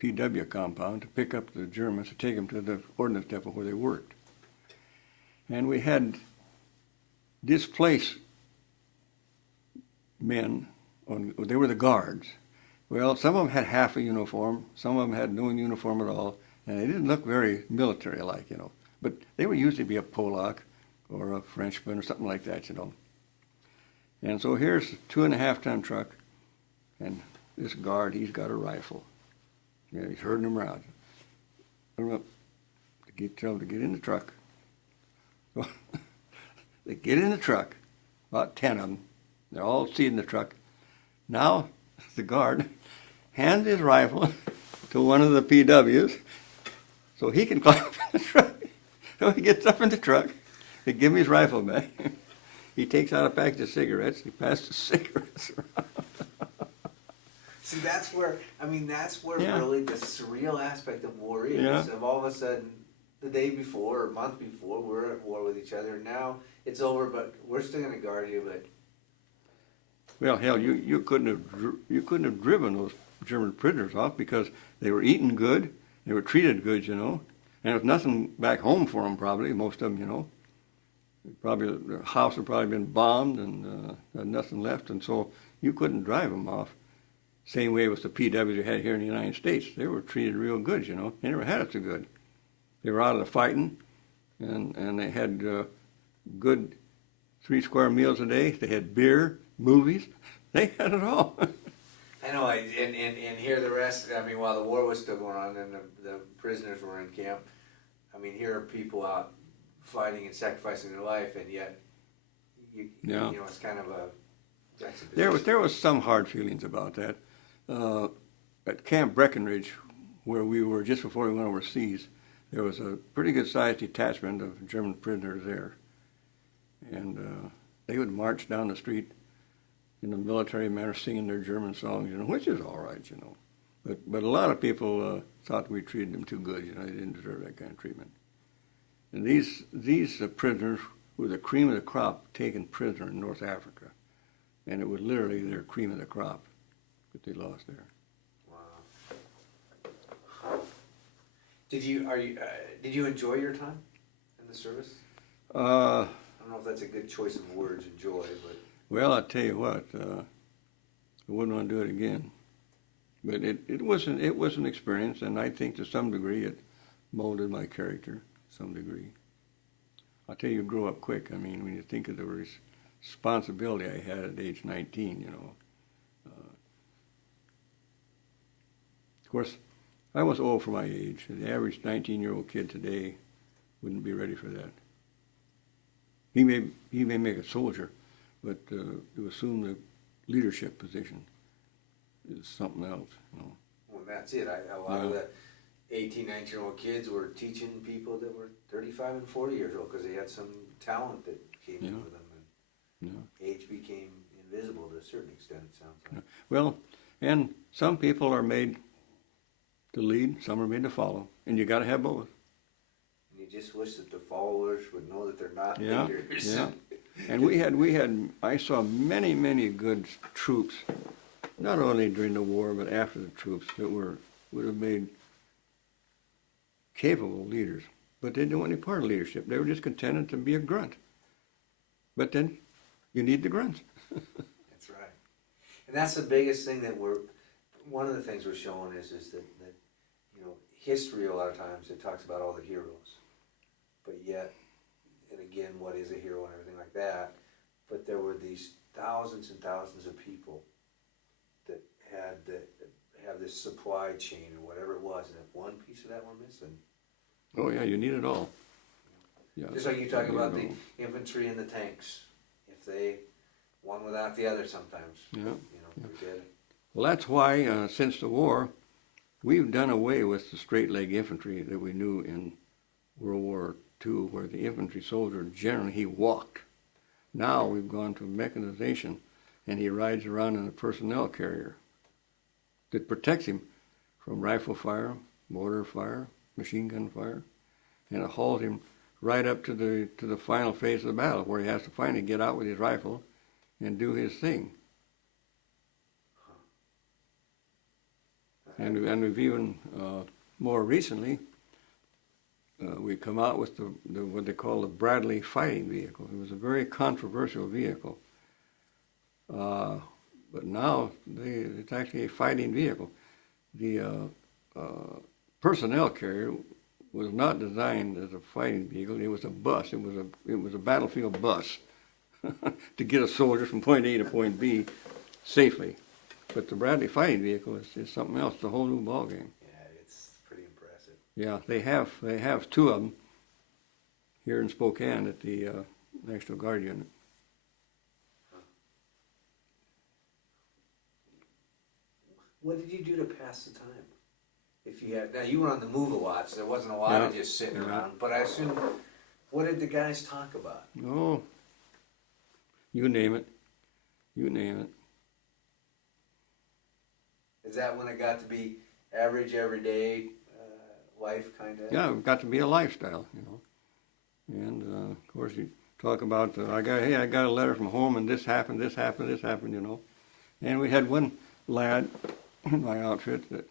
PW compound to pick up the Germans to take them to the ordnance depot where they worked. And we had displaced men, they were the guards. Well, some of them had half a uniform, some of them had no uniform at all, and they didn't look very military-like, you know. But they would usually be a Polak or a Frenchman or something like that, you know. And so here's a 2.5-ton truck, and this guard, he's got a rifle. Yeah, he's herding them around. Put them up tell them to get in the truck. So they get in the truck, about 10 of them. They're all seated in the truck. Now the guard hands his rifle to one of the PWs so he can climb up in the truck. So he gets up in the truck. They give him his rifle back. He takes out a package of cigarettes. He passes the cigarettes around. See, that's where Yeah. really the surreal aspect of war is. Yeah. Of all of a sudden, the day before or month before, we're at war with each other. Now it's over, but we're still going to guard you. But Well, hell, you couldn't have driven those German prisoners off because they were eating good, they were treated good, you know, and there was nothing back home for them probably, most of them, you know. Probably their house had probably been bombed and had nothing left, and so you couldn't drive them off. Same way with the PWs you had here in the United States. They were treated real good, you know. They never had it so good. They were out of the fighting, and they had good 3 square meals a day. They had beer, movies. They had it all. I know, and here the rest. I mean, while the war was still going on and the prisoners were in camp, I mean, here are people out fighting and sacrificing their life, and yet, you know, it's kind of a juxtaposition. There was some hard feelings about that. At Camp Breckenridge, where we were just before we went overseas, there was a pretty good sized detachment of German prisoners there. And they would march down the street in a military manner singing their German songs, you know, which is all right, you know. But a lot of people thought we treated them too good, you know, they didn't deserve that kind of treatment. And these prisoners were the cream of the crop taken prisoner in North Africa. And it was literally their cream of the crop that they lost there. Wow. Did you enjoy your time in the service? I don't know if that's a good choice of words, enjoy, but... Well, I'll tell you what, I wouldn't want to do it again. But it was an experience, and I think to some degree it molded my character, to some degree. I'll tell you, you grow up quick. I mean, when you think of the responsibility I had at age 19, you know. Of course, I was old for my age. The average 19-year-old kid today wouldn't be ready for that. He may make a soldier, but to assume the leadership position is something else, you know. Well, that's it. A lot of the 18, 19-year-old kids were teaching people that were 35 and 40 years old because they had some talent that came in with them. And age became invisible to a certain extent, it sounds like. Well, and some people are made to lead, some are made to follow, and you got to have both. And you just wish that the followers would know that they're not leaders. Yeah. And I saw many, many good troops, not only during the war, but after the troops, that would have made capable leaders. But they didn't want any part of leadership. They were just contented to be a grunt. But then you need the grunts. That's right. And that's the biggest thing that one of the things we're showing is that you know, history a lot of times, it talks about all the heroes. but yet, and again, what is a hero and everything like that, but there were these thousands and thousands of people that had to have this supply chain or whatever it was, and if one piece of that were missing. Oh yeah, you need it all. Yeah. Just like you talk need about it the all. infantry and the tanks, if they, one without the other sometimes, Yeah. forget it. Well, that's why since the war, we've done away with the straight leg infantry that we knew in World War II, where the infantry soldier generally he walked. Now we've gone to mechanization, and he rides around in a personnel carrier that protects him from rifle fire, mortar fire, machine gun fire, and it hauls him right up to the final phase of the battle, where he has to finally get out with his rifle and do his thing. And we've even more recently we come out with the what they call the Bradley fighting vehicle. It was a very controversial vehicle, but now it's actually a fighting vehicle. The personnel carrier was not designed as a fighting vehicle. It was a bus. It was a battlefield bus to get a soldier from point A to point B safely. But the Bradley fighting vehicle is something else. It's a whole new ballgame. Yeah, it's pretty impressive. Yeah, they have two of them here in Spokane at the National Guard unit. What did you do to pass the time? If you had, now you were on the move a lot, so there wasn't a lot of just sitting around. But I assume, what did the guys talk about? Oh, you name it. You name it. Is that when it got to be average, everyday life kind of? Yeah, it got to be a lifestyle, And of course, you talk about I got a letter from home, and this happened, And we had one lad in my outfit that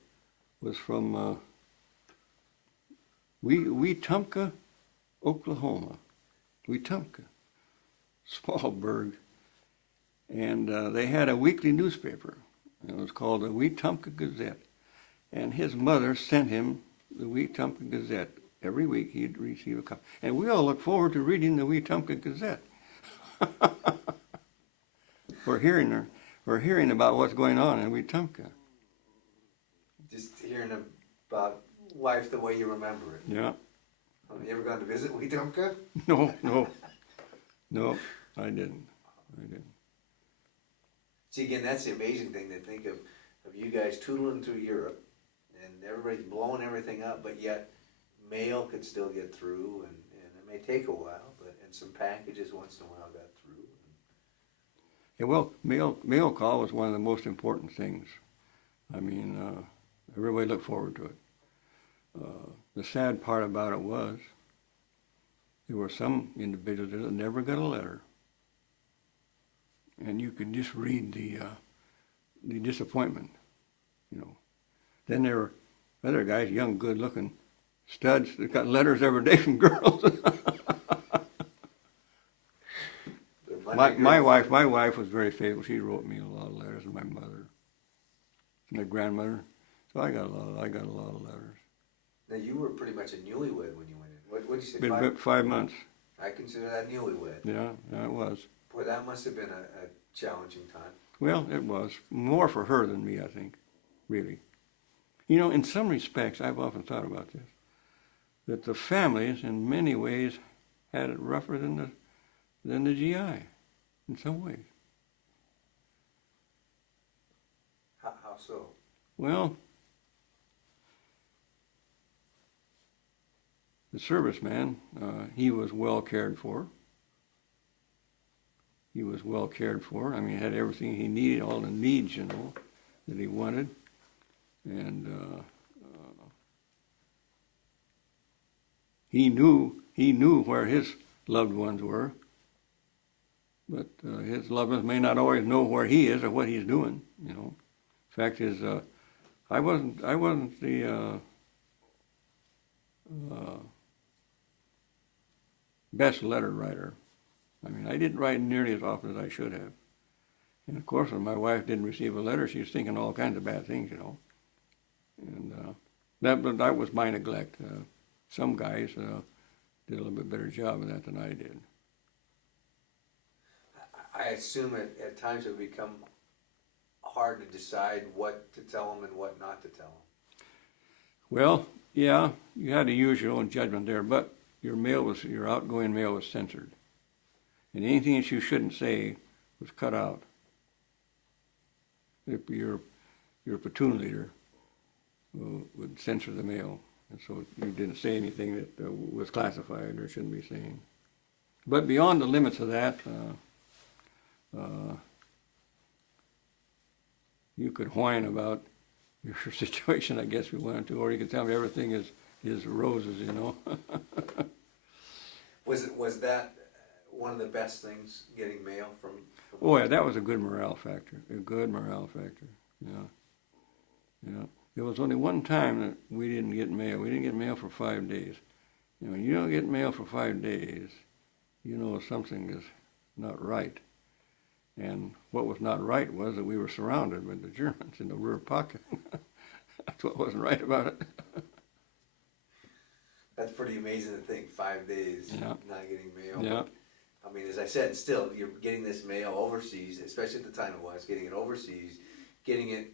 was from Wetumpka, Oklahoma. Wetumpka, small burg, and they had a weekly newspaper. It was called the Wetumpka Gazette, and his mother sent him the Wetumpka Gazette. Every week he'd receive a copy, and we all look forward to reading the Wetumpka Gazette. We're hearing about what's going on in Wetumpka. Just hearing about life the way you remember it. Yeah. Have you ever gone to visit Wetumpka? No, I didn't. See, again, that's the amazing thing to think of you guys tootling through Europe, and everybody's blowing everything up, but yet mail could still get through, and it may take a while, and some packages once in a while got through. Yeah, well, mail call was one of the most important things. I mean, everybody looked forward to it. The sad part about it was there were some individuals that never got a letter. And you could just read the disappointment, Then there were other guys, young, good-looking studs that got letters every day from girls. my wife was very faithful. She wrote me a lot of letters, and my mother, and my grandmother. So I got a lot of letters. Now you were pretty much a newlywed when you went in. What did you say? Been about 5 months. I consider that newlywed. Yeah, it was. Boy, that must have been a challenging time. Well, it was more for her than me, I think, really. In some respects, I've often thought about this, that the families, in many ways, had it rougher than the GI, in some ways. How so? Well, the serviceman, he was well cared for. He was well cared for. I mean, he had everything he needed, all the needs, that he wanted. And he knew where his loved ones were. But his loved ones may not always know where he is or what he's doing. Fact is, I wasn't the best letter writer. I mean, I didn't write nearly as often as I should have. And of course, when my wife didn't receive a letter, she was thinking all kinds of bad things, And that was my neglect. Some guys, did a little bit better job of that than I did. I assume at times it would become hard to decide what to tell them and what not to tell them. Well, yeah, you had to use your own judgment there, but your outgoing mail was censored. And anything that you shouldn't say was cut out. If your platoon leader would censor the mail, and so you didn't say anything that was classified or shouldn't be saying. But beyond the limits of that, you could whine about your situation, I guess, if you wanted to, or you could tell me everything is roses, you know. Was that one of the best things, getting mail from Oh yeah, that was a good morale factor. A good morale factor. Yeah. Yeah. There was only one time that we didn't get mail. We didn't get mail for 5 days. You know, you don't get mail for 5 days, you know something is not right. And what was not right was that we were surrounded by the Germans in the rear pocket. That's what wasn't right about it. That's pretty amazing to think, 5 days Yeah. not getting mail. Yeah. I mean, as I said, still, you're getting this mail overseas, especially at the time it was, getting it overseas, getting it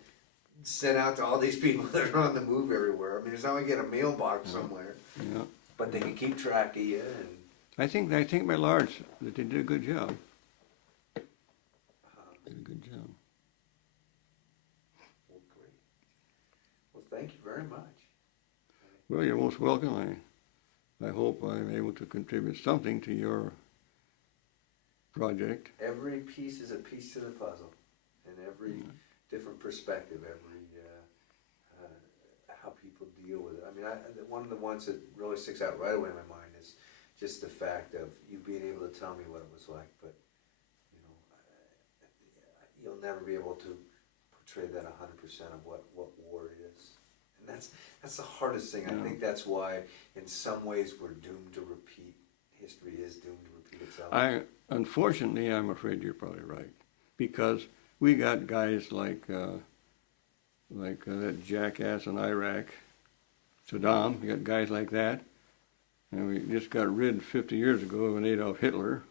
sent out to all these people that are on the move everywhere. I mean, it's not like you get a mailbox somewhere, Yeah. but they can keep track of you. And I think by large that they did a good job. Did a good job. well, great. Well, thank you very much. Well, you're most welcome. I hope I'm able to contribute something to your project. Every piece is a piece to the puzzle, and every different perspective, every how people deal with it. I mean, one of the ones that really sticks out right away in my mind is just the fact of you being able to tell me what it was like, but you know, you'll never be able to portray that 100% of what war is, and that's the hardest thing. I think that's why, in some ways, we're doomed to repeat. History is doomed to repeat itself. Unfortunately, I'm afraid you're probably right, because we got guys like that jackass in Iraq, Saddam. You got guys like that, and we just got rid 50 years ago of an Adolf Hitler.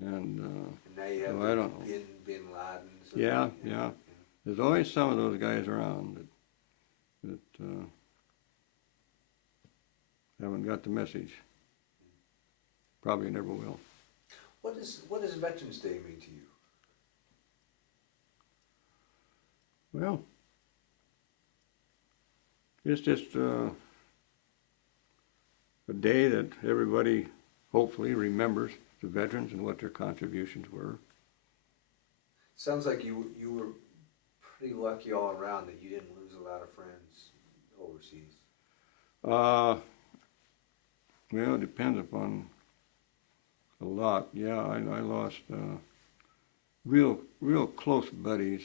And now you have I don't know. Bin Laden. Yeah. There's always some of those guys around that haven't got the message. Probably never will. What does Veterans Day mean to you? Well, it's just a day that everybody hopefully remembers the veterans and what their contributions were. Sounds like you were pretty lucky all around that you didn't lose a lot of friends overseas. Well, it depends upon a lot. Yeah, I lost real close buddies.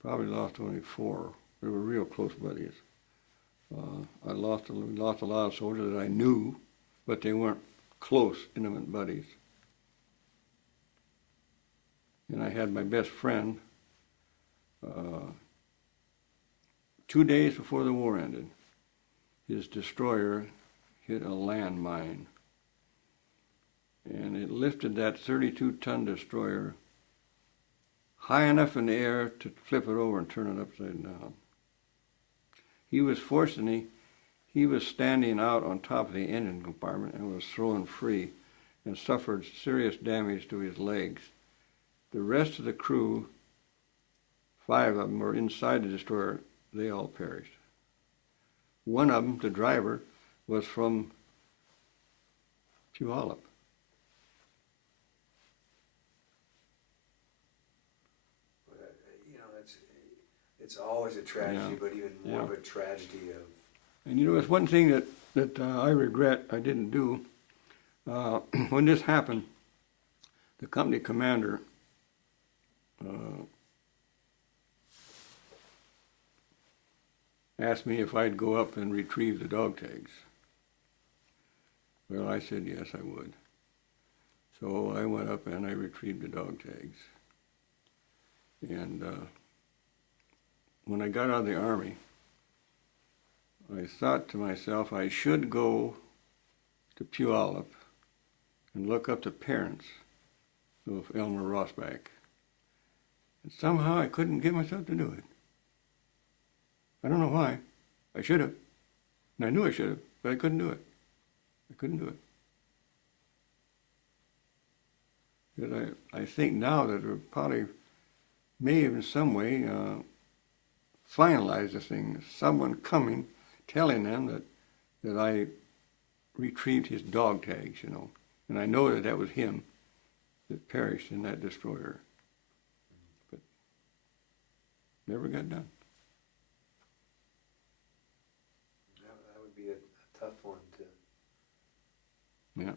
Probably lost only 4. We were real close buddies. I lost a lot of soldiers that I knew, but they weren't close, intimate buddies. And I had my best friend 2 days before the war ended. His destroyer hit a landmine, and it lifted that 32-ton destroyer high enough in the air to flip it over and turn it upside down. He was fortunate. He was standing out on top of the engine compartment and was thrown free and suffered serious damage to his legs. The rest of the crew, 5 of them, were inside the destroyer. They all perished. One of them, the driver, was from Puyallup. It's always a tragedy, but even more of a tragedy of... And it's one thing that I regret I didn't do. When this happened, the company commander asked me if I'd go up and retrieve the dog tags. Well, I said yes, I would. So I went up and I retrieved the dog tags. And when I got out of the Army, I thought to myself I should go to Puyallup and look up the parents of Elmer Rossback. And somehow I couldn't get myself to do it. I don't know why. I should have. And I knew I should have, but I couldn't do it. I couldn't do it. Because I think now that it probably may have in some way finalize this thing. Someone coming, telling them that I retrieved his dog tags, you know. And I know that that was him that perished in that destroyer. But never got done. That would be a tough one to. Yeah.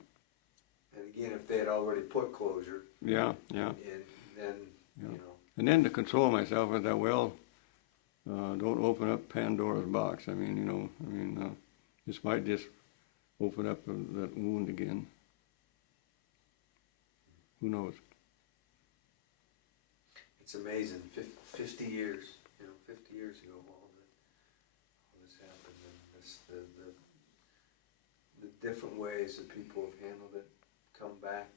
And again, if they had already put closure. Yeah. And then, Yeah. you know. And then to console myself, I thought, well, don't open up Pandora's box. I mean, this might just open up that wound again. Who knows? It's amazing. 50 years, 50 years ago, all this happened, and the different ways that people have handled it, come back.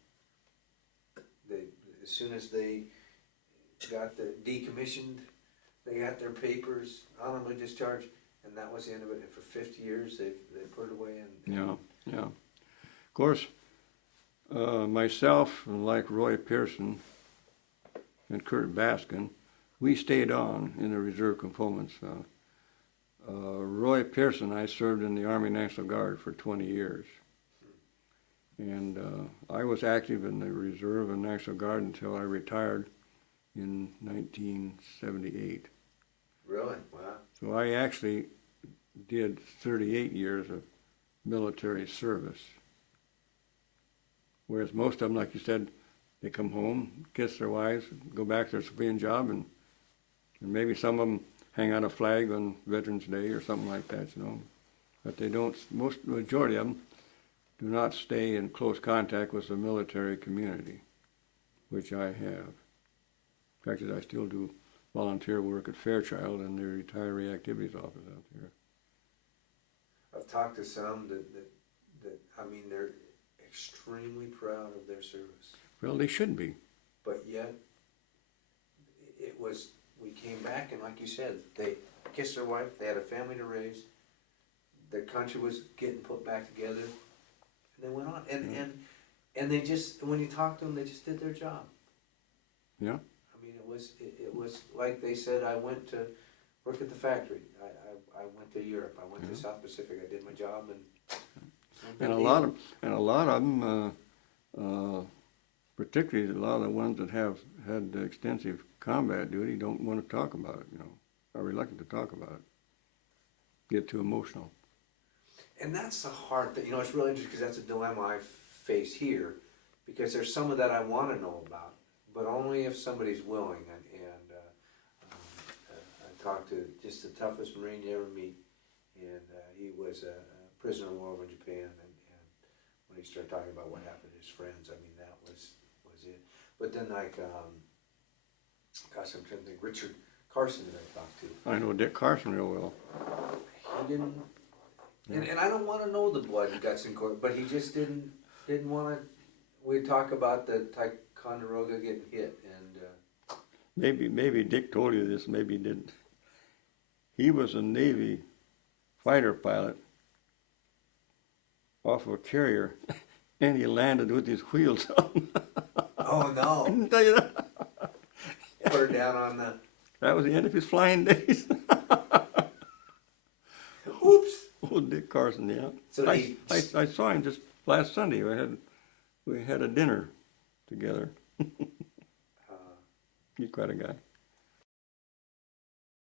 As soon as they got decommissioned, they got their papers, honorably discharged, and that was the end of it. And for 50 years, they put it away. Yeah. Of course, myself, like Roy Pearson and Kurt Baskin, we stayed on in the reserve components. Roy Pearson, I served in the Army National Guard for 20 years. And I was active in the Reserve and National Guard until I retired in 1978. Really? Wow. So I actually did 38 years of military service. Whereas most of them, like you said, they come home, kiss their wives, go back to their civilian job, and maybe some of them hang out a flag on Veterans Day or something like that, you know. But they don't, majority of them do not stay in close contact with the military community, which I have. In fact, I still do volunteer work at Fairchild and the Retiree Activities Office out there. I've talked to some that they're extremely proud of their service. Well, they should be. But yet, we came back, and like you said, they kissed their wife, they had a family to raise, their country was getting put back together, and they went on. And they just, when you talk to them, they just did their job. Yeah. I mean, it was like they said, I went to work at the factory. I went to Europe. I went to South Pacific. I did my job, and a lot of them, particularly a lot of the ones that have had extensive combat duty, don't want to talk about it. You know, are reluctant to talk about it. Get too emotional. And that's the hard thing. You know, it's really interesting because that's a dilemma I face here, because there's some of that I want to know about, but only if somebody's willing. And I talked to just the toughest Marine you ever meet, and he was a prisoner of war over in Japan. And when he started talking about what happened to his friends, I mean, that was it. But then, like, gosh, I'm trying to think, Richard Carson that I talked to. I know Dick Carson real well. He didn't, and I don't want to know the blood and guts in court, but he just didn't want to. We'd talk about the Ticonderoga getting hit, and maybe Dick told you this, maybe he didn't. He was a Navy fighter pilot off of a carrier, and he landed with his wheels on. Oh no! I didn't tell you that. Put her down on the. That was the end of his flying days. Oops. Old Dick Carson, yeah. So I saw him just last Sunday. We had a dinner together. He's quite a guy.